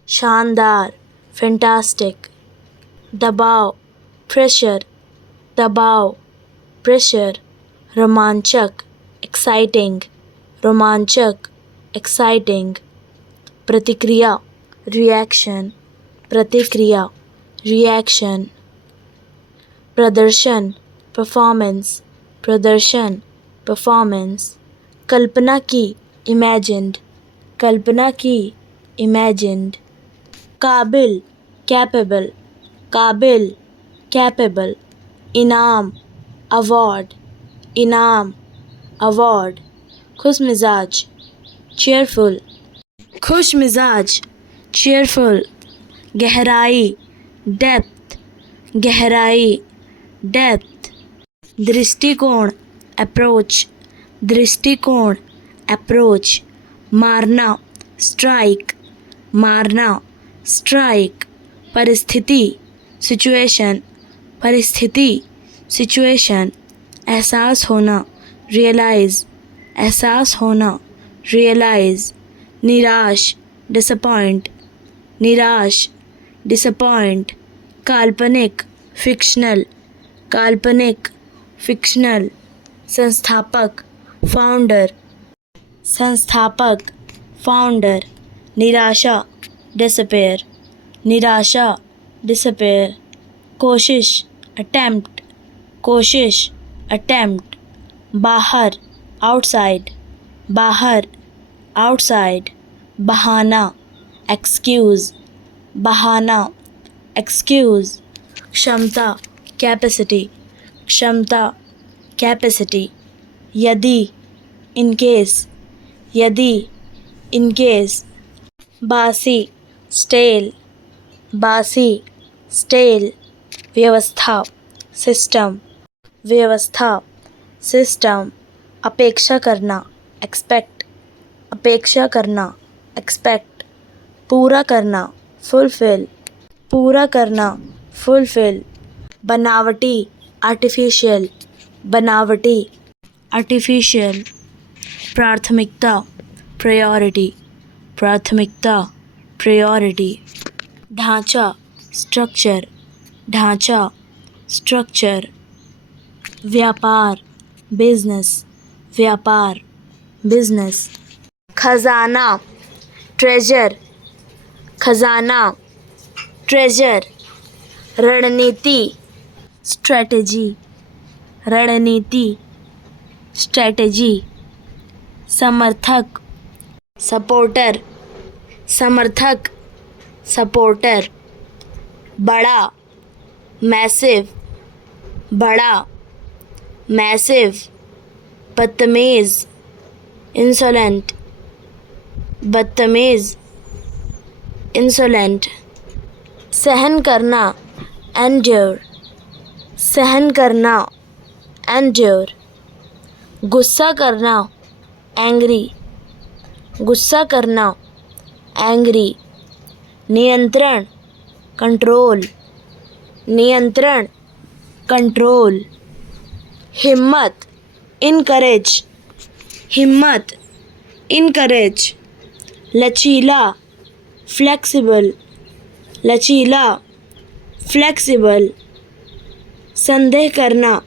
शानदार, फैंटास्टिक। दबाव, प्रेशर, दबाव, प्रेशर। रोमांचक, एक्साइटिंग, रोमांचक, एक्साइटिंग। प्रतिक्रिया, रिएक्शन, प्रतिक्रिया, रिएक्शन। प्रदर्शन, परफॉर्मेंस, प्रदर्शन, परफॉर्मेंस। कल्पना की, इमेजिन्ड, कल्पना की, इमेजिन्ड। काबिल, कैपेबल, काबिल, कैपेबल। इनाम, अवार्ड, इनाम, अवार्ड। खुश मिजाज, चेयरफुल, खुश मिजाज, चेयरफुल। गहराई, डेप्थ, गहराई, डेप्थ। दृष्टिकोण, अप्रोच, दृष्टिकोण, अप्रोच। मारना, स्ट्राइक, मारना, स्ट्राइक। परिस्थिति, सिचुएशन, परिस्थिति, सिचुएशन। एहसास होना, रियलाइज, एहसास होना, रियलाइज। निराश, डिसअपॉइंट, निराश, डिसअपॉइंट। काल्पनिक, फिक्शनल, काल्पनिक, फिक्शनल। संस्थापक, फाउंडर, संस्थापक, फाउंडर। निराशा, डिसअपेयर, निराशा, डिसअपेयर। कोशिश, अटेम्प्ट, कोशिश, अटेम्प्ट। बाहर, आउटसाइड, बाहर, आउटसाइड। बहाना, एक्सक्यूज़, बहाना, एक्सक्यूज़। क्षमता, कैपेसिटी, क्षमता, कैपेसिटी। यदि, इन केस, यदि, इन केस। बासी, स्टेल, बासी, स्टेल। व्यवस्था, सिस्टम, व्यवस्था, सिस्टम। अपेक्षा करना, एक्सपेक्ट, अपेक्षा करना, एक्सपेक्ट। पूरा करना, फुलफिल, पूरा करना, फुलफिल। बनावटी, आर्टिफिशियल, बनावटी, आर्टिफिशियल। प्राथमिकता, प्रायोरिटी, प्राथमिकता, प्रायोरिटी। ढांचा, स्ट्रक्चर, ढांचा, स्ट्रक्चर। व्यापार, बिजनेस, व्यापार, बिजनेस। खजाना, ट्रेजर, खजाना, ट्रेजर। रणनीति, स्ट्रेटजी, रणनीति, स्ट्रेटजी। समर्थक, सपोर्टर, समर्थक, सपोर्टर। बड़ा, मैसिव, बड़ा, मैसिव। बदतमीज, इंसोलेंट, बदतमीज, इंसोलेंट। सहन करना, एंड्योर, सहन करना, एंड्योर। गुस्सा करना, एंग्री, गुस्सा करना, एंग्री। नियंत्रण, कंट्रोल, नियंत्रण, कंट्रोल। हिम्मत, इनकरेज, हिम्मत, इनकरेज। लचीला, फ्लेक्सिबल, लचीला, फ्लेक्सिबल। संदेह करना,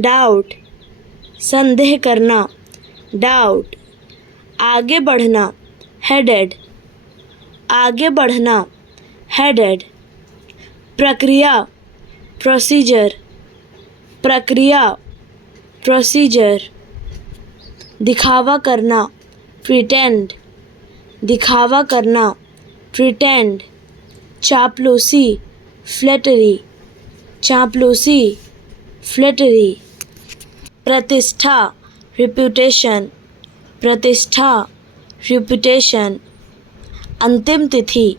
डाउट, संदेह करना, डाउट। आगे बढ़ना, हेडेड, आगे बढ़ना, हेडेड। प्रक्रिया, प्रोसीजर, प्रक्रिया, प्रोसीजर। दिखावा करना, प्रिटेंड, दिखावा करना, प्रिटेंड। चापलूसी, फ्लैटरी, चापलूसी, फ्लैटरी। प्रतिष्ठा, reputation, प्रतिष्ठा, reputation। अंतिम तिथि,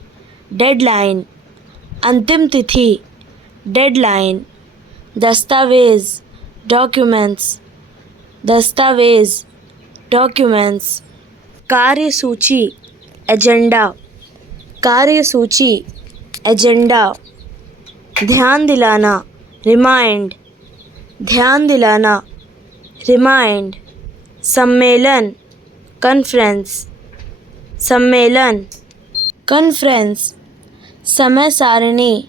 डेडलाइन, अंतिम तिथि, डेडलाइन। दस्तावेज, डॉक्यूमेंट्स, दस्तावेज, डॉक्यूमेंट्स। कार्यसूची, एजेंडा, कार्यसूची, एजेंडा। ध्यान दिलाना, रिमाइंड, ध्यान दिलाना, रिमाइंड। सम्मेलन, कॉन्फ्रेंस, सम्मेलन, कॉन्फ्रेंस। समय सारिणी,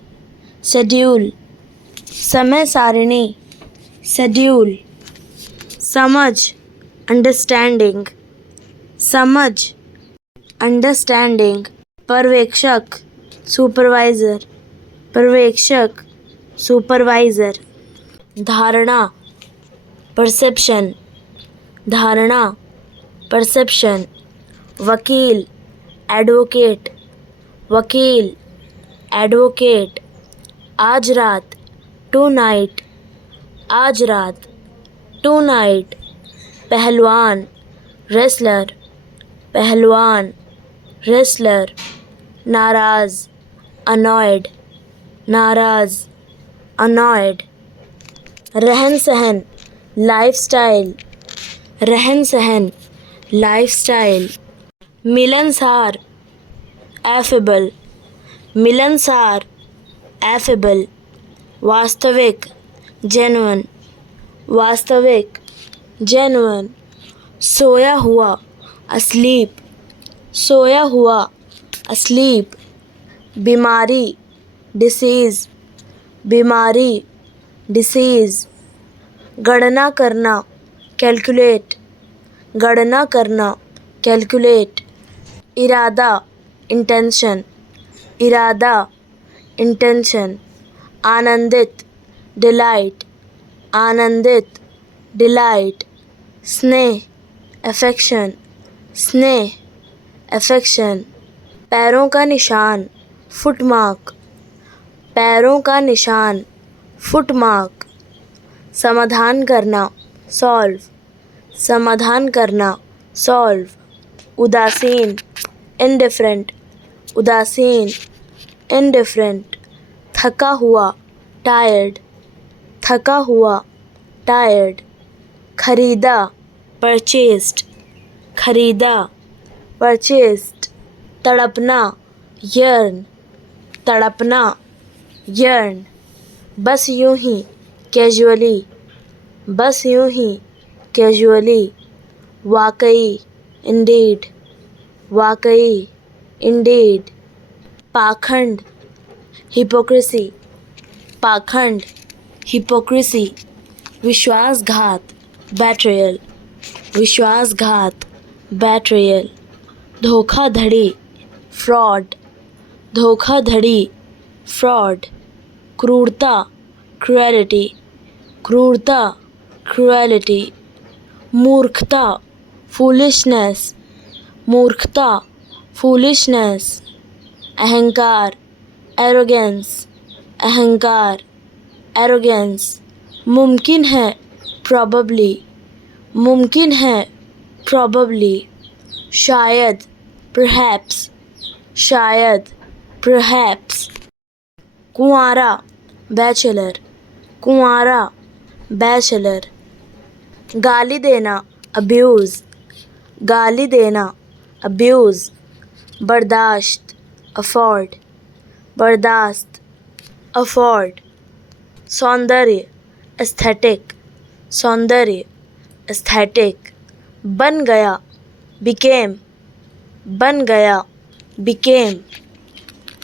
शेड्यूल, समय सारिणी, शेड्यूल। समझ, अंडरस्टैंडिंग, समझ, अंडरस्टैंडिंग। पर्यवेक्षक, सुपरवाइज़र, पर्यवेक्षक, सुपरवाइज़र। धारणा, परसेप्शन, धारणा, परसेप्शन। वकील, एडवोकेट, वकील, एडवोकेट। आज रात, टू नाइट, आज रात, टू नाइट। पहलवान, रेसलर, पहलवान, रेसलर। नाराज, अनॉयड, नाराज, अनॉयड। रहन सहन, लाइफस्टाइल, रहन सहन, लाइफस्टाइल। मिलनसार, एफेबल, मिलनसार, एफेबल। वास्तविक, जेन्युइन, वास्तविक, जेन्युइन। सोया हुआ, अस्लीप, सोया हुआ, अस्लीप। बीमारी, डिसीज़, बीमारी, डिसीज़। गणना करना, कैलकुलेट, गणना करना, कैलकुलेट। इरादा, इंटेंशन, इरादा, इंटेंशन। आनंदित, डिलाइट, आनंदित, डिलाइट। स्नेह, अफेक्शन, स्नेह, अफेक्शन। पैरों का निशान, फुटमार्क, पैरों का निशान, फुटमार्क। समाधान करना, सॉल्व, समाधान करना, सॉल्व। उदासीन, इनडिफरेंट, उदासीन, इनडिफरेंट। थका हुआ, टायर्ड, थका हुआ, टायर्ड। खरीदा, परचेस्ड, खरीदा, परचेस्ड। तड़पना, यर्न, तड़पना, यर्न। बस यूं ही, कैजुअली, बस यूं ही, कैजुअली। वाकई, इंडीड, वाकई, इंडीड। पाखंड, हिपोक्रेसी, पाखंड, हिपोक्रेसी। विश्वासघात, बेट्रेयल, विश्वासघात, बेट्रेयल। धोखाधड़ी, फ्रॉड, धोखाधड़ी, फ्रॉड। क्रूरता, क्रुएलिटी, क्रूरता, क्रुएलिटी। मूर्खता, फूलिशनेस, मूर्खता, फूलिशनेस। अहंकार, एरोगेंस, अहंकार, एरोगेंस। मुमकिन है, प्रॉबेबली, मुमकिन है, प्रॉबेबली। शायद, परहैप्स, शायद, परहैप्स। कुंवारा, बैचलर, कुंवारा, बैचलर। गाली देना, अब्यूज़, गाली देना, अब्यूज़। बर्दाश्त, अफोर्ड, बर्दाश्त, अफोर्ड। सौंदर्य, एस्थेटिक, सौंदर्य, एस्थेटिक। बन गया, बिकेम, बन गया, बिकेम।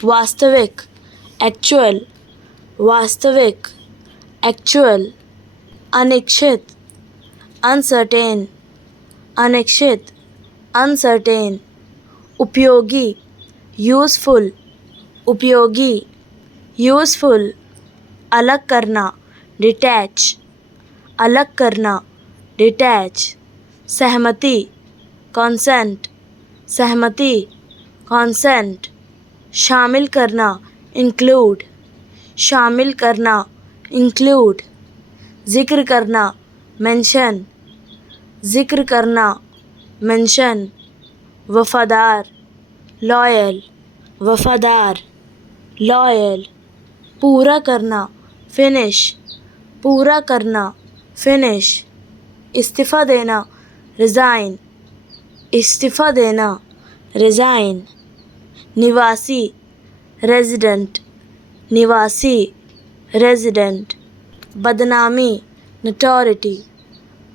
वास्तविक, एक्चुअल, वास्तविक, एक्चुअल। अनिश्चित, अनसर्टेन, अनिश्चित, अनसर्टेन। उपयोगी, यूज़फुल, उपयोगी, यूज़फुल। अलग करना, डिटैच, अलग करना, डिटैच। सहमति, कॉन्सेंट, सहमति, कॉन्सेंट। शामिल करना, इंक्लूड, शामिल करना, इंक्लूड, जिक्र करना, मेंशन, जिक्र करना, मेंशन, वफादार, लॉयल, वफादार, लॉयल, पूरा करना, फिनिश, पूरा करना, फिनिश, इस्तीफ़ा देना, रिज़ाइन, इस्तीफ़ा देना, रिज़ाइन, निवासी, रेजिडेंट, निवासी, रेजिडेंट, बदनामी, नटोरिटी,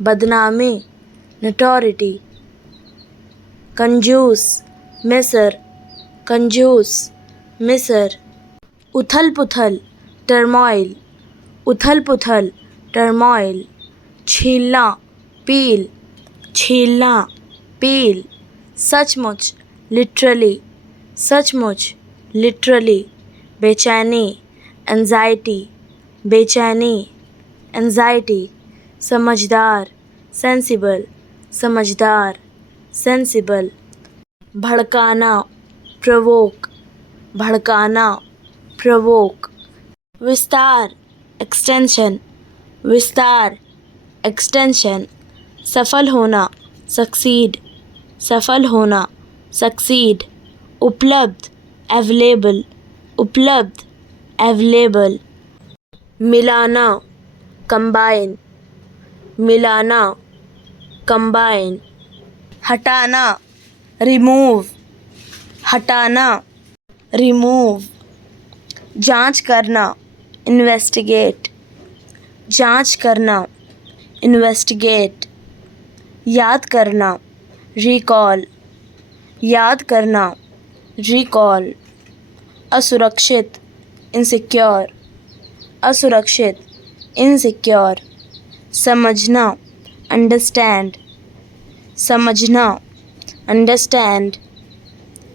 बदनामी, नटोरिटी, कंजूस, मिस्र, कंजूस, मिस्र, उथल पुथल, टर्मोइल, उथल पुथल, टर्मोइल, छीलना, पील, छीलना, पील, सचमुच, लिटरली, सचमुच, लिटरली, बेचैनी, एंजाइटी, बेचैनी, एंजाइटी, समझदार, सेंसिबल, समझदार, सेंसिबल, भड़काना, प्रोवोक, भड़काना, प्रोवोक, विस्तार, एक्सटेंशन, विस्तार, एक्सटेंशन, सफल होना, सक्सीड, सफल होना, सक्सीड, उपलब्ध, अवेलेबल, उपलब्ध, अवेलेबल, मिलाना, कंबाइन, मिलाना, कंबाइन, हटाना, रिमूव, हटाना, रिमूव, जांच करना, इन्वेस्टिगेट, जांच करना, इन्वेस्टिगेट, याद करना, रिकॉल, याद करना, रिकॉल, असुरक्षित, इनसिक्योर, असुरक्षित, इनसिक्योर, समझना, अंडरस्टैंड, समझना, अंडरस्टैंड,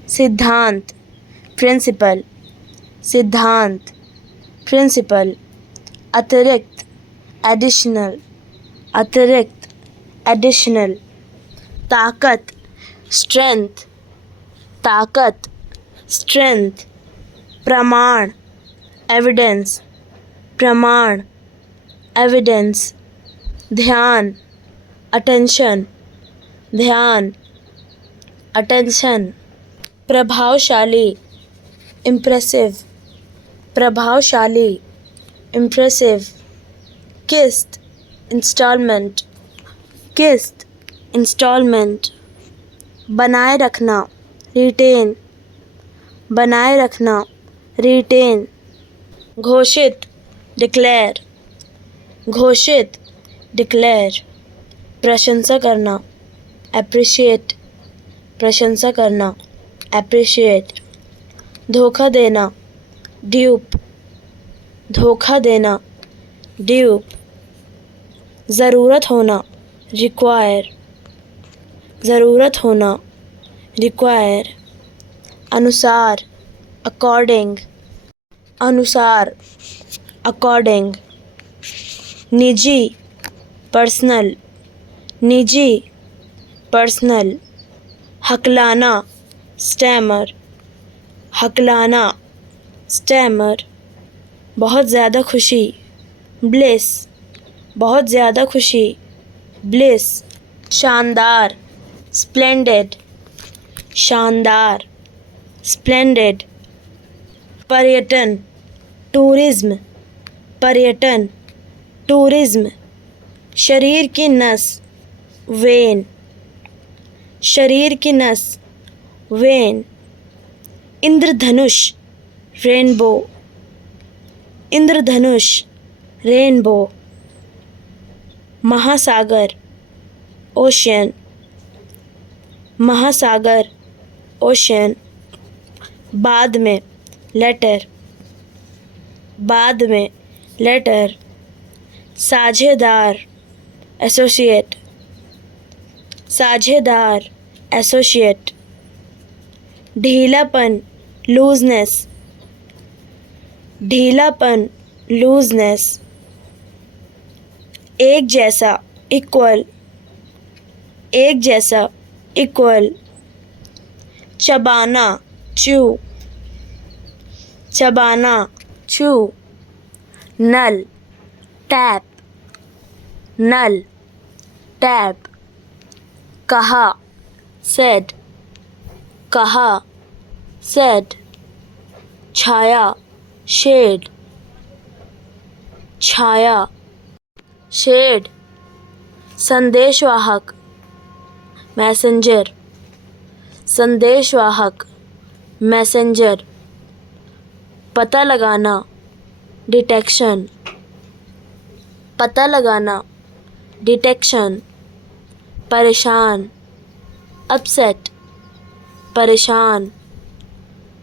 सिद्धांत, प्रिंसिपल, सिद्धांत, प्रिंसिपल, अतिरिक्त, एडिशनल, अतिरिक्त, एडिशनल, ताकत, स्ट्रेंथ, ताकत, स्ट्रेंथ, प्रमाण, एविडेंस, प्रमाण, एविडेंस, ध्यान, अटेंशन, ध्यान, अटेंशन, प्रभावशाली, इम्प्रेसिव, प्रभावशाली, इम्प्रेसिव, किस्त, इंस्टॉलमेंट, किस्त, इंस्टॉलमेंट, बनाए रखना, रिटेन, बनाए रखना, रिटेन, घोषित, डिक्लेयर, घोषित, डिक्लेयर, प्रशंसा करना, एप्रिशिएट, प्रशंसा करना, एप्रिशिएट, धोखा देना, ड्यूप, धोखा देना, ड्यूप, ज़रूरत होना, रिक्वायर, ज़रूरत होना, रिक्वायर, अनुसार, अकॉर्डिंग, अनुसार, अकॉर्डिंग, निजी, पर्सनल, निजी, पर्सनल, हकलाना, स्टैमर, हकलाना, स्टैमर, बहुत ज़्यादा खुशी, ब्लिस, बहुत ज़्यादा खुशी, ब्लिस, शानदार, स्प्लेंडेड, शानदार, स्प्लेंडेड, पर्यटन, टूरिज्म, पर्यटन, टूरिज्म, शरीर की नस, वेन, शरीर की नस, वेन, इंद्रधनुष, रेनबो, इंद्रधनुष, रेनबो, महासागर, ओशियन, महासागर, ओशियन, बाद में, लेटर, बाद में, लेटर, साझेदार, एसोसिएट, साझेदार, एसोसिएट, ढीलापन, लूजनेस, ढीलापन, लूजनेस, एक जैसा, इक्वल, एक जैसा, इक्वल, चबाना, च्यू, चबाना, च्यू, नल टैप, नल टैप। कहा said, कहा said। छाया shade, छाया shade। संदेशवाहक मैसेंजर, संदेशवाहक मैसेंजर। पता लगाना डिटेक्शन, पता लगाना डिटेक्शन। परेशान अपसेट, परेशान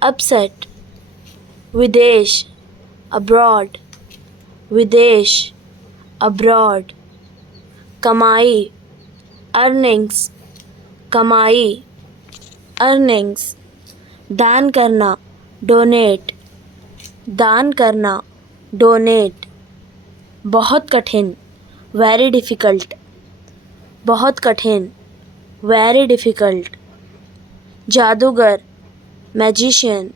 अपसेट। विदेश अब्रॉड, विदेश अब्रॉड। कमाई अर्निंग्स, कमाई अर्निंग्स। दान करना डोनेट, दान करना डोनेट। बहुत कठिन वेरी डिफ़िकल्ट, बहुत कठिन वेरी डिफ़िकल्ट। जादूगर मैजिशियन,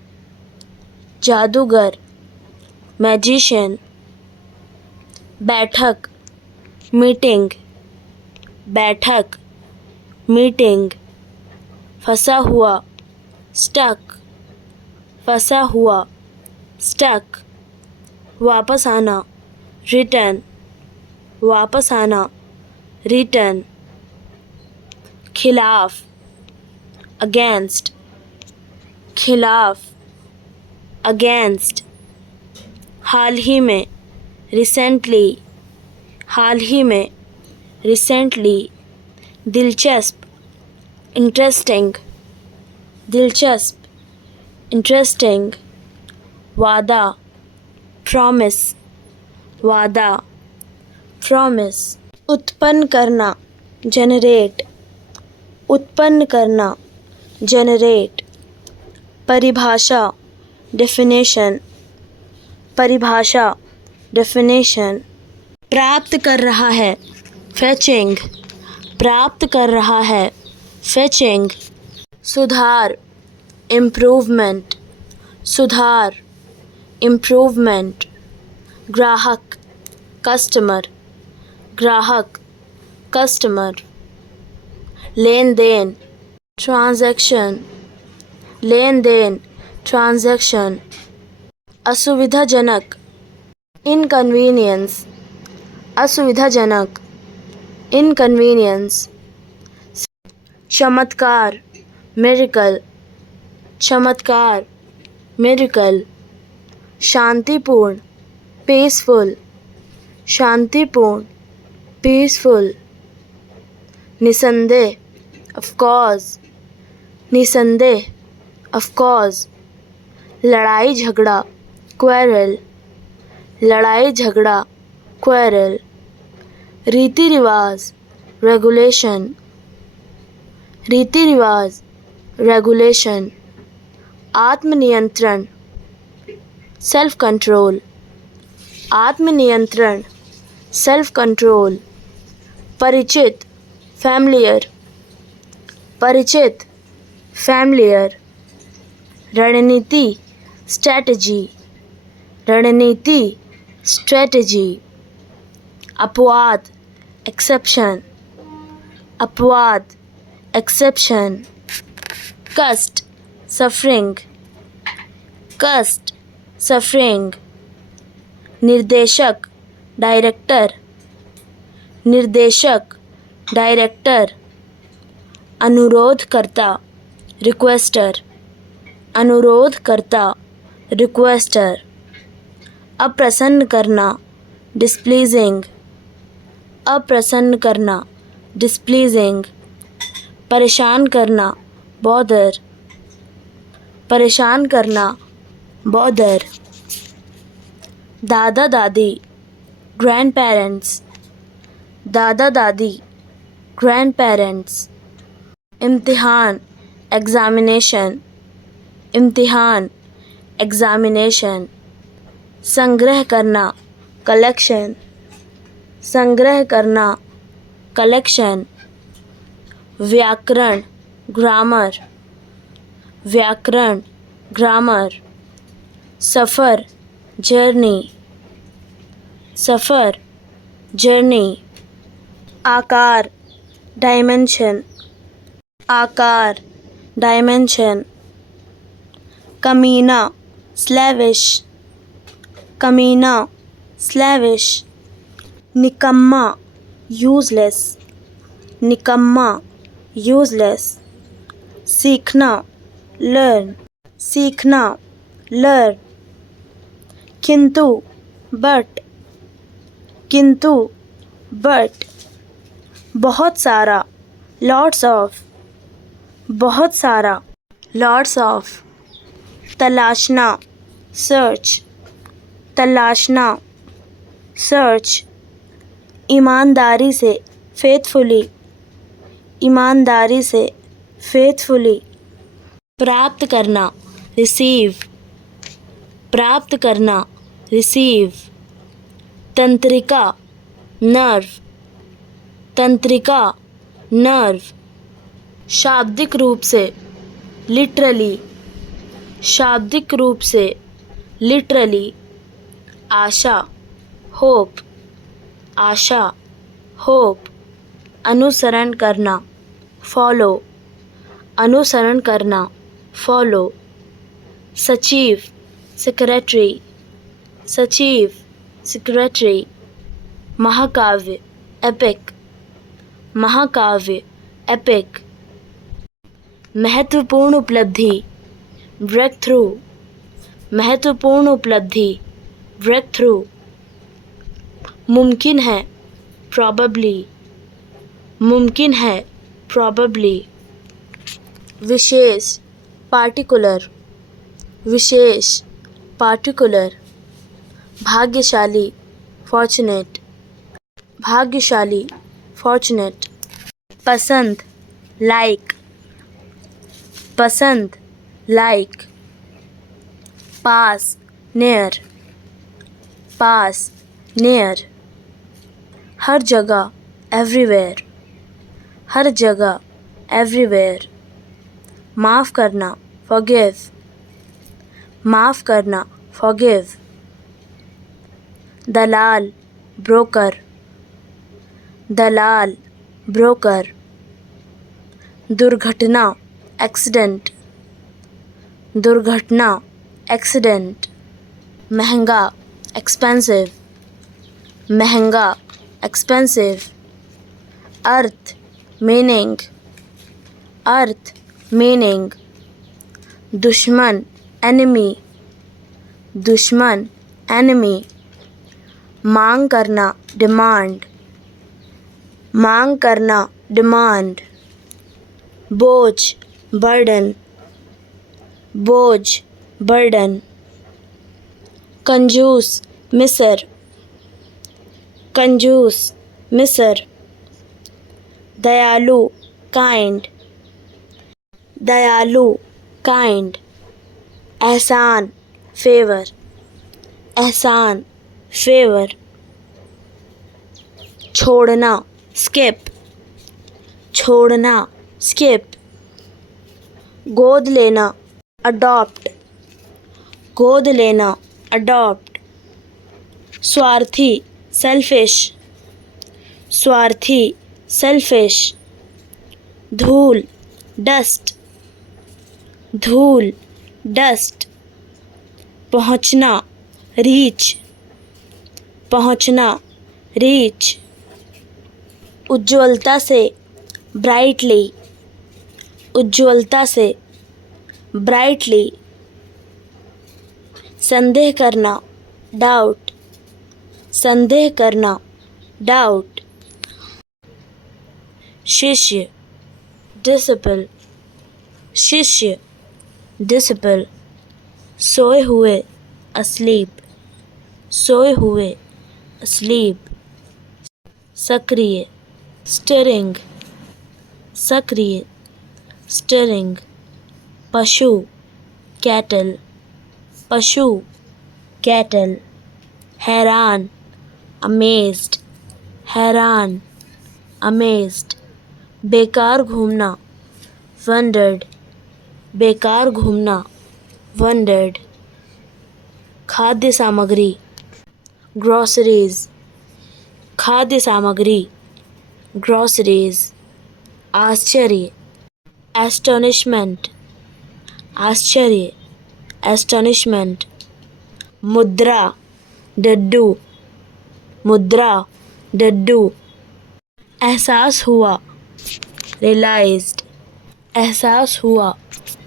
जादूगर मैजिशियन। बैठक मीटिंग, बैठक मीटिंग। फंसा हुआ स्टक, फंसा हुआ स्टक। वापस आना रिटर्न, वापस आना रिटर्न। खिलाफ अगेंस्ट, खिलाफ अगेंस्ट। हाल ही में रिसेंटली, हाल ही में रिसेंटली। दिलचस्प इंटरेस्टिंग, दिलचस्प इंटरेस्टिंग। वादा प्रॉमिस, वादा प्रॉमिस। उत्पन्न करना जनरेट, उत्पन्न करना जनरेट। परिभाषा डेफिनेशन, परिभाषा डेफिनेशन। प्राप्त कर रहा है फेचिंग, प्राप्त कर रहा है फेचिंग। सुधार इम्प्रूवमेंट, सुधार इम्प्रूवमेंट। ग्राहक कस्टमर, ग्राहक कस्टमर। लेन देन ट्रांजैक्शन, लेन देन ट्रांजैक्शन। असुविधाजनक इनकन्वीनियंस, असुविधाजनक इनकन्वीनियंस। चमत्कार मिरेकल, चमत्कार मिरेकल। शांतिपूर्ण पीसफुल, शांतिपूर्ण पीसफुल। निसंदेह ऑफ कोर्स, निसंदेह ऑफ कोर्स। लड़ाई झगड़ा क्वेरल, लड़ाई झगड़ा क्वेरल। रीति रिवाज रेगुलेशन, रीति रिवाज रेगुलेशन। आत्मनियंत्रण सेल्फ कंट्रोल, आत्मनियंत्रण सेल्फ कंट्रोल। परिचित फैमिलियर, परिचित फैमिलियर। रणनीति स्ट्रेटजी, रणनीति स्ट्रेटजी। अपवाद एक्सेप्शन, अपवाद एक्सेप्शन। कष्ट सफरिंग, कष्ट सफरिंग। निर्देशक डायरेक्टर, निर्देशक डायरेक्टर। अनुरोधकर्ता रिक्वेस्टर, अनुरोधकर्ता रिक्वेस्टर। अप्रसन्न करना डिस्प्लीजिंग, अप्रसन्न करना डिस्प्लीजिंग। परेशान करना बॉदर, परेशान करना बॉदर। दादा दादी ग्रैंड पेरेंट्स, दादा दादी ग्रैंड पेरेंट्स। इम्तिहान एग्ज़ामिनेशन, इम्तिहान एग्ज़ामिनेशन। संग्रह करना कलेक्शन, संग्रह करना कलेक्शन। व्याकरण ग्रामर, व्याकरण ग्रामर। सफ़र जर्नी, सफ़र जर्नी, आकार डायमेंशन, आकार डायमेंशन, कमीना स्लैविश, कमीना स्लैविश, निकम्मा यूज़लेस, निकम्मा यूज़लेस, सीखना लर्न, सीखना लर्न, किंतु बट, किंतु बट, बहुत सारा लॉट्स ऑफ, बहुत सारा लॉट्स ऑफ, तलाशना सर्च, तलाशना सर्च, ईमानदारी से फेथफुली, ईमानदारी से फेथफुली, प्राप्त करना रिसीव, प्राप्त करना रिसीव, तंत्रिका नर्व, तंत्रिका नर्व, शाब्दिक रूप से लिटरली, शाब्दिक रूप से लिटरली, आशा होप, आशा होप, अनुसरण करना फॉलो, अनुसरण करना फॉलो, सचिव सेक्रेटरी, सचिव सेक्रेटरी, महाकाव्य एपिक, महाकाव्य एपिक, महत्वपूर्ण उपलब्धि ब्रेक थ्रू, महत्वपूर्ण उपलब्धि ब्रेक थ्रू, मुमकिन है प्रॉबेबली, मुमकिन है प्रॉबेबली, विशेष पार्टिकुलर, विशेष पार्टिकुलर, भाग्यशाली फॉर्चुनेट, भाग्यशाली फॉर्चुनेट, पसंद लाइक, पसंद लाइक, पास नियर, पास नियर, हर जगह एवरीवेयर, हर जगह एवरीवेयर, माफ़ करना फॉरगिव, माफ़ करना फॉरगिव, दलाल ब्रोकर, दलाल ब्रोकर, दुर्घटना एक्सीडेंट, दुर्घटना एक्सीडेंट, महंगा एक्सपेंसिव, महंगा एक्सपेंसिव, अर्थ मीनिंग, अर्थ मीनिंग, दुश्मन एनिमी, दुश्मन एनिमी, मांग करना डिमांड, मांग करना डिमांड, बोझ बर्डन, बोझ बर्डन, कंजूस मिसर, कंजूस मिसर, दयालु काइंड, दयालु काइंड, एहसान फेवर, एहसान फेवर, छोड़ना स्किप, छोड़ना स्किप, गोद लेना अडॉप्ट, गोद लेना अडॉप्ट, स्वार्थी सेल्फिश, स्वार्थी सेल्फिश, धूल डस्ट, धूल डस्ट, पहुँचना रीच, पहुँचना रीच, उज्ज्वलता से ब्राइटली, उज्ज्वलता से ब्राइटली, संदेह करना डाउट, संदेह करना डाउट, शिष्य डिसिपल, शिष्य डिसिपल, सोए हुए asleep, सोए हुए asleep, सक्रिय stirring, सक्रिय stirring, पशु cattle, पशु cattle, हैरान amazed, हैरान amazed, बेकार घूमना wondered, बेकार घूमना wondered, खाद्य सामग्री ग्रोसरीज, खाद्य सामग्री, ग्रोसरीज। आश्चर्य, एस्टोनिशमेंट, आश्चर्य, एस्टोनिशमेंट। मुद्रा, डड्डू, मुद्रा, डड्डू। एहसास हुआ, रियलाइज्ड, एहसास हुआ,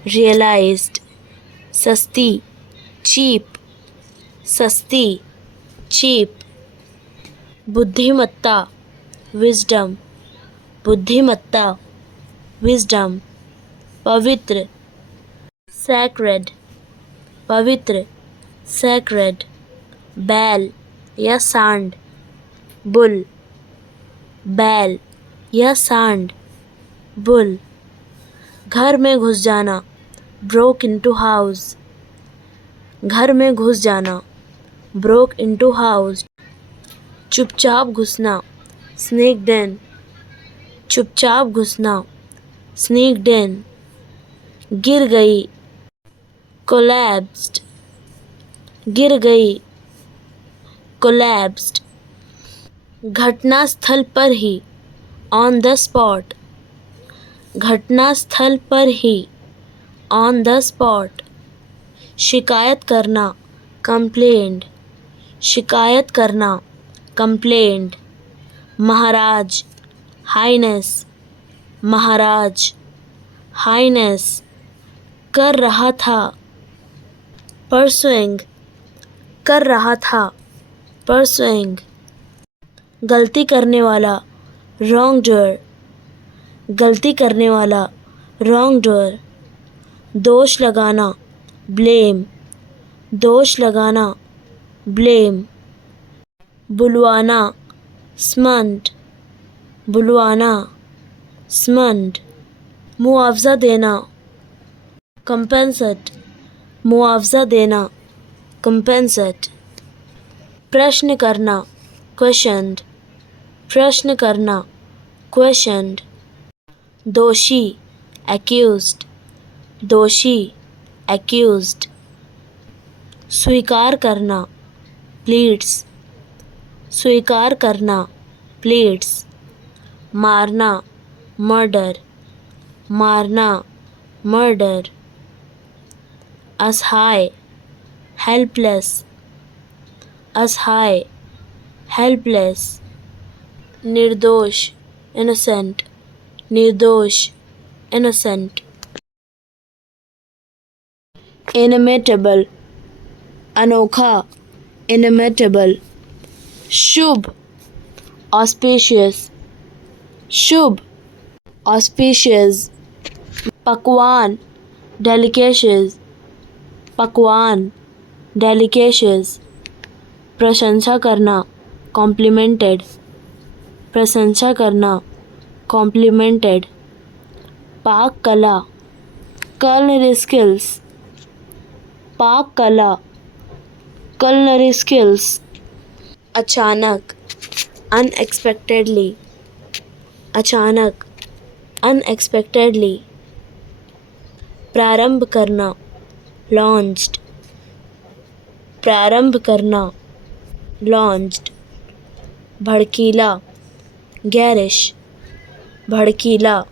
रियलाइज्ड। सस्ती, चीप, सस्ती, चीप। बुद्धिमत्ता, विजडम, बुद्धिमत्ता, विजडम। पवित्र, सैक्रेड, पवित्र, सैक्रेड। बैल या सांड, बुल, बैल या सांड, बुल। घर में घुस जाना, ब्रोक इनटू हाउस, घर में घुस जाना, ब्रोक इनटू हाउस। चुपचाप घुसना, स्नेक्ड इन, चुपचाप घुसना, स्नेक्ड इन। गिर गई, कोलैप्स्ड, गिर गई, कोलैप्स्ड। घटना स्थल पर ही, ऑन द स्पॉट, घटना स्थल पर ही, ऑन द स्पॉट। शिकायत करना, कंप्लेंट, शिकायत करना, कंप्लेंट। महाराज, हाइनेस, महाराज, हाइनेस। कर रहा था, परसुइंग, कर रहा था, परसुइंग। गलती करने वाला, रॉन्ग डूअर, गलती करने वाला, रॉन्ग डूअर। दोष लगाना, ब्लेम, दोष लगाना, ब्लेम। बुलवाना, स्मंड, बुलवाना, स्मंड। मुआवजा देना, कंपेंसेट, मुआवजा देना, कंपेंसेट। प्रश्न करना, क्वेश्चनड, प्रश्न करना, क्वेश्चनड। दोषी, एक्यूज्ड, दोषी, एक्यूज्ड। स्वीकार करना, प्लीड्स, स्वीकार करना, प्लीड्स। मारना, मर्डर, मारना, मर्डर। असहाय, हेल्पलेस, असहाय, हेल्पलेस। निर्दोष, इनोसेंट, निर्दोष, इनोसेंट। इनइमिटेबल, अनोखा, इनइमिटेबल। शुभ, ऑस्पिशियस, शुभ, ऑस्पिशियस। पकवान, डेलिकेशियस, पकवान, डेलिकेशियस। प्रशंसा करना, कॉम्प्लीमेंटेड, प्रशंसा करना, कॉम्प्लीमेंटेड। पाक कला, culinary skills, पाक कला, culinary skills। अचानक, unexpectedly, अचानक, unexpectedly। प्रारंभ करना, launched, प्रारंभ करना, launched। भड़कीला, गैरिश, भड़कीला,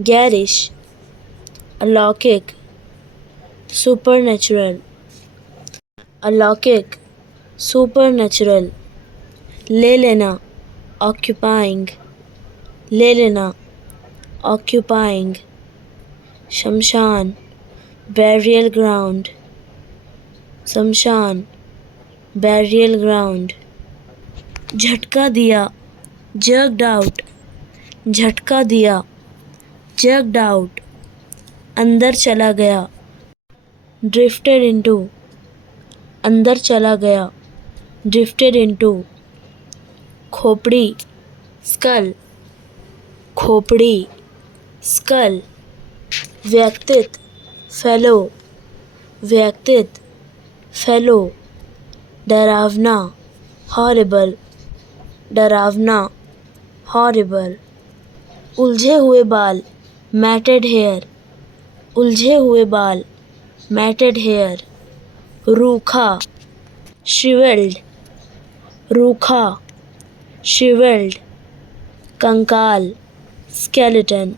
गैरिश। अलौकिक, supernatural, अलौकिक, supernatural। ले लेना, occupying, ले लेना, occupying। शमशान, burial ground, शमशान, burial ground। झटका दिया, jerked out, झटका दिया, jerked out। अंदर चला गया, drifted into, अंदर चला गया, drifted into। खोपड़ी, skull, खोपड़ी, skull। व्यक्तित्व, fellow, व्यक्तित्व, fellow। डरावना, horrible, डरावना, horrible। उलझे हुए बाल, matted hair, उलझे हुए बाल, matted hair। रूखा, shriveled, रूखा, shriveled, कंकाल, skeleton,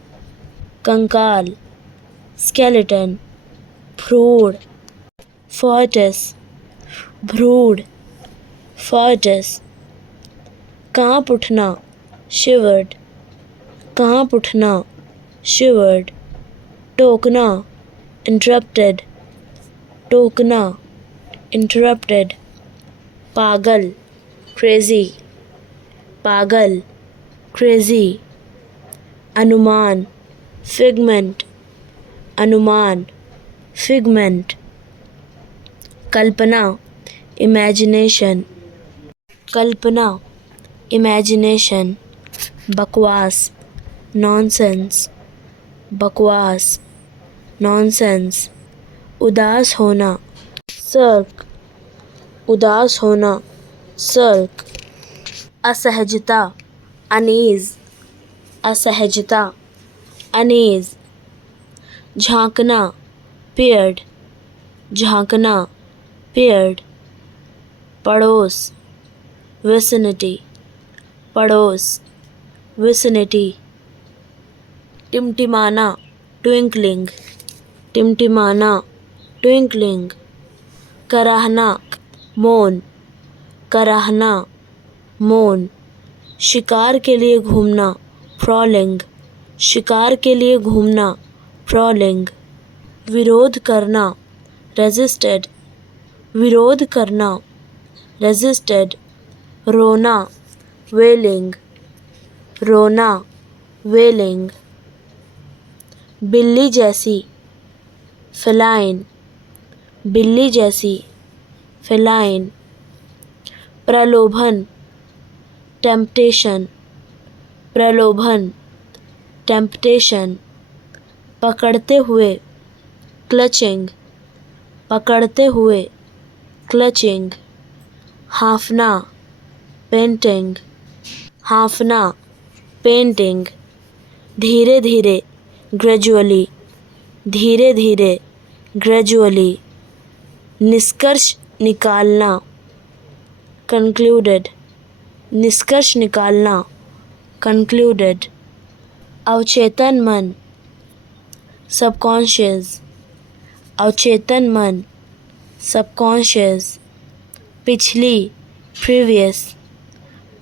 कंकाल, skeleton, भ्रूण, fetus, भ्रूण, fetus, कांप उठना, shivered, कांप उठना, shivered, टोकना, interrupted, टोकना, interrupted, पागल, crazy, पागल, crazy, अनुमान, figment, अनुमान, figment, कल्पना, imagination, कल्पना, imagination, बकवास, nonsense, बकवास, nonsense, उदास होना, sulk, उदास होना, sulk, असहजता, unease, असहजता, unease, झांकना, peered, झांकना, peered, पड़ोस, vicinity, पड़ोस, vicinity, टिमटिमाना, twinkling, टिमटिमाना, twinkling, कराहना, मौन, कराहना, मौन, शिकार के लिए घूमना, prowling, शिकार के लिए घूमना, prowling, विरोध करना, resisted, विरोध करना, resisted, रोना, wailing, रोना, wailing, बिल्ली जैसी, feline, बिल्ली जैसी, feline, प्रलोभन, temptation, प्रलोभन, temptation, पकड़ते हुए, clutching, पकड़ते हुए, clutching, हाँफना, painting, हाँफना, painting, धीरे धीरे, gradually, धीरे धीरे, gradually, निष्कर्ष निकालना, concluded, निष्कर्ष निकालना, concluded, अवचेतन मन, subconscious, अवचेतन मन, subconscious, पिछली, previous,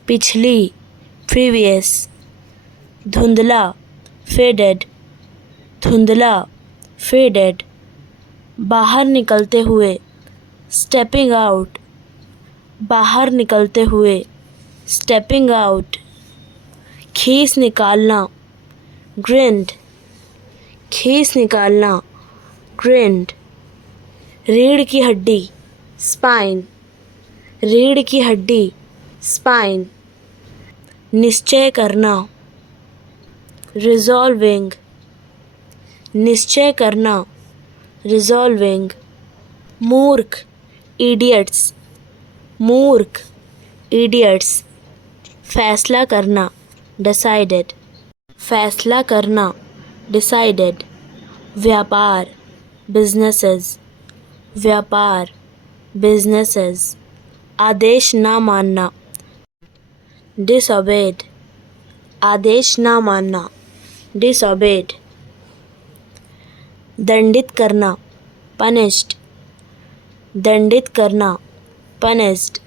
पिछली, previous, धुंधला, faded, धुंधला, faded, बाहर निकलते हुए, stepping out, बाहर निकलते हुए, stepping out, खीस निकालना, grind, खीस निकालना, grind, रीढ़ की हड्डी, spine, रीढ़ की हड्डी, spine, निश्चय करना, resolving, निश्चय करना, resolving, मूर्ख, idiots, मूर्ख, idiots, फैसला करना, decided, फैसला करना, decided, व्यापार, businesses, व्यापार, businesses, आदेश ना मानना, disobeyed, आदेश ना मानना, disobeyed, दंडित करना, punished, दंडित करना, punished,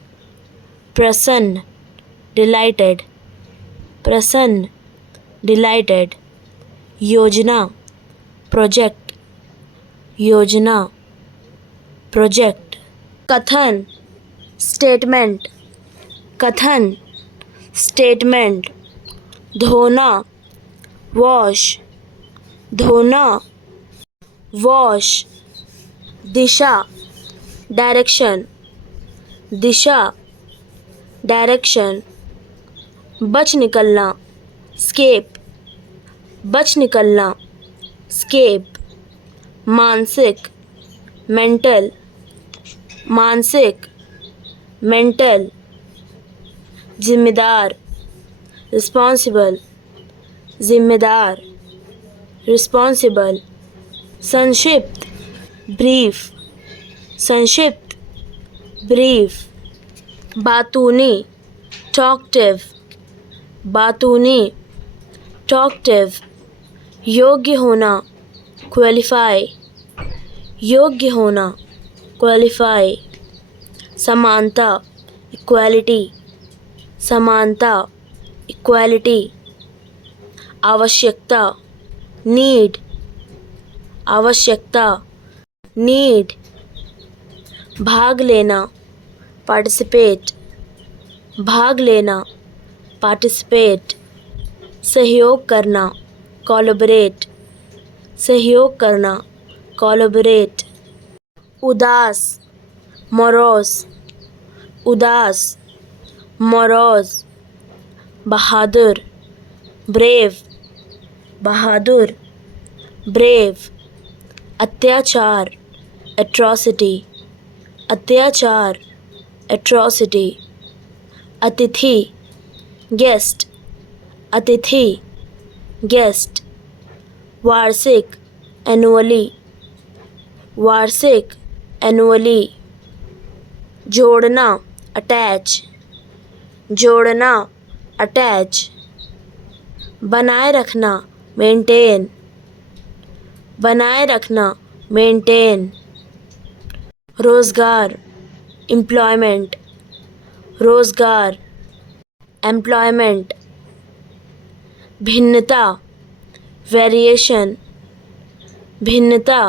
प्रसन्न, delighted, प्रसन्न, delighted, योजना, project, योजना, project, कथन, statement, कथन, statement, धोना, wash, धोना, wash, दिशा, direction, दिशा, direction, बच निकलना, escape, बच निकलना, escape, मानसिक, mental, मानसिक, mental, जिम्मेदार, responsible, जिम्मेदार, responsible, संक्षिप्त, brief, संक्षिप्त, brief, बातूनी, talkative, बातूनी, talkative, योग्य होना, qualify, योग्य होना, qualify, समानता, equality, समानता, equality, आवश्यकता, need, आवश्यकता, need, भाग लेना, participate, भाग लेना, participate, सहयोग करना, collaborate, सहयोग करना, collaborate, उदास, morose, उदास, morose, बहादुर, brave, बहादुर, brave, अत्याचार, atrocity, अत्याचार, atrocity, अतिथि, guest, अतिथि, guest, वार्षिक, annually, वार्षिक, annually, जोड़ना, attach, जोड़ना, attach, बनाए रखना, maintain, बनाए रखना, maintain, रोजगार, employment, रोजगार, employment, भिन्नता, variation, भिन्नता,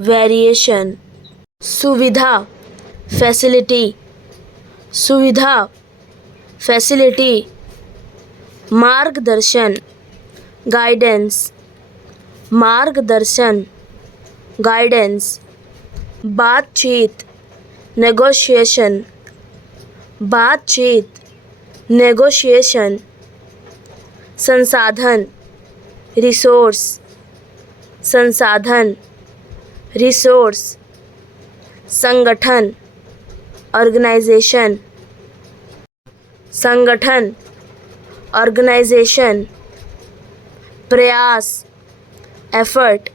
variation, सुविधा, facility, सुविधा, facility, मार्गदर्शन, guidance, मार्गदर्शन, guidance, बातचीत, negotiation, बातचीत, negotiation, संसाधन, resource, संसाधन, resource, संगठन, organization, संगठन, organization, प्रयास, effort,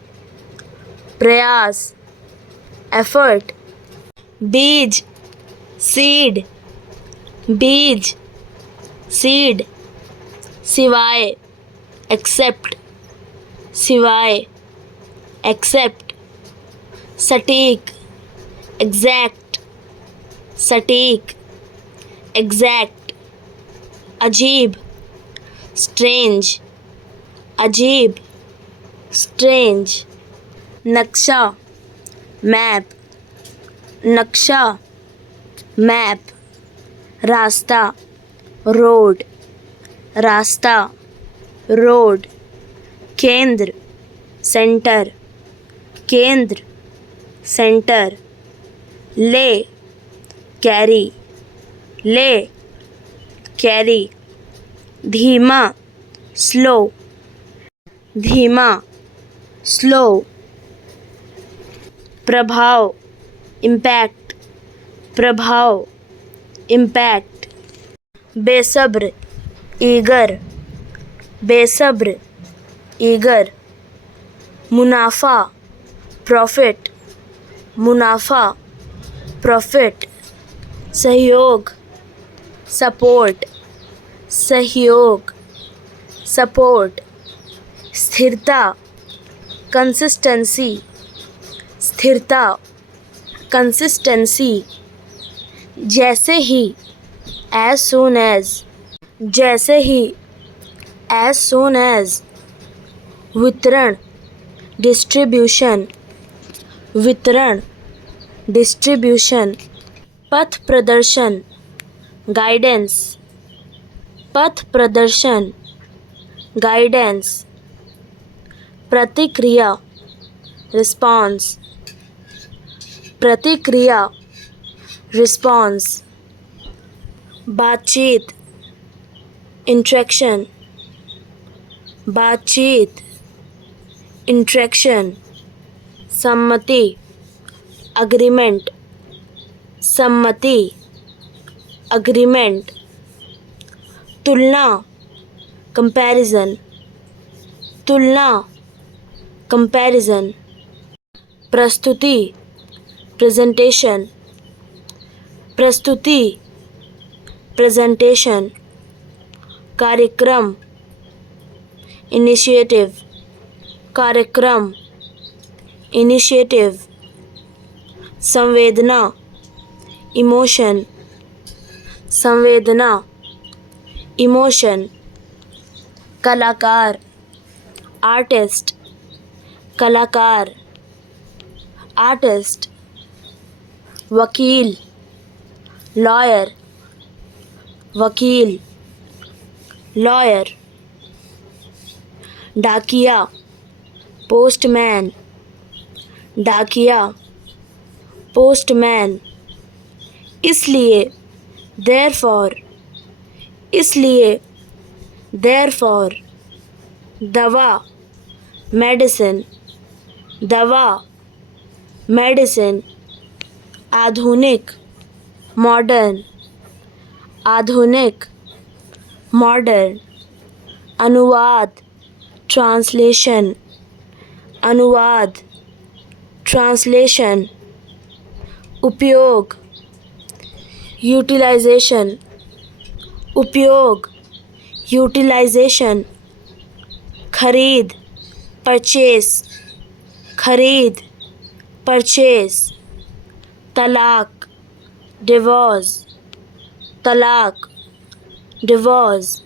प्रयास, effort, बीज, seed, बीज, seed, सिवाय, except, सिवाय, except, सटीक, exact, सटीक, exact, अजीब, strange, अजीब, strange, नक्शा, map, नक्शा, map, रास्ता, road, रास्ता, road, केंद्र, center, केंद्र, center, ले, carry, ले, carry, धीमा, slow, धीमा, slow, प्रभाव, impact, प्रभाव, impact, बेसब्र, eager, बेसब्र, eager, मुनाफा, profit, मुनाफा, profit, सहयोग, support, सहयोग, support, स्थिरता, consistency, स्थिरता, consistency, जैसे ही, as soon as, जैसे ही, as soon as, वितरण, distribution, वितरण, distribution, पथ प्रदर्शन, guidance, पथ प्रदर्शन, guidance, प्रतिक्रिया, response, प्रतिक्रिया, response, बातचीत, interaction, बातचीत, interaction, सम्मति, agreement, सम्मति, agreement, तुलना, comparison, तुलना, comparison, प्रस्तुति, presentation, प्रस्तुति, प्रेजेंटेशन, कार्यक्रम, इनिशिएटिव, कार्यक्रम, इनिशिएटिव, संवेदना, इमोशन, संवेदना, इमोशन, कलाकार, आर्टिस्ट, कलाकार, आर्टिस्ट, वकील, लॉयर, वकील, लॉयर, डाकिया, पोस्टमैन, डाकिया, पोस्टमैन, इसलिए, देयरफॉर, इसलिए, देयरफॉर, दवा, मेडिसिन, दवा, मेडिसिन, आधुनिक, मॉडर्न, आधुनिक, मॉडर्न, अनुवाद, ट्रांसलेशन, अनुवाद, ट्रांसलेशन, उपयोग, यूटिलाइजेशन, उपयोग, यूटिलाइजेशन, खरीद, परचेस, खरीद, परचेस, तलाक, डिवोर्स, तलाक, डिवोर्स,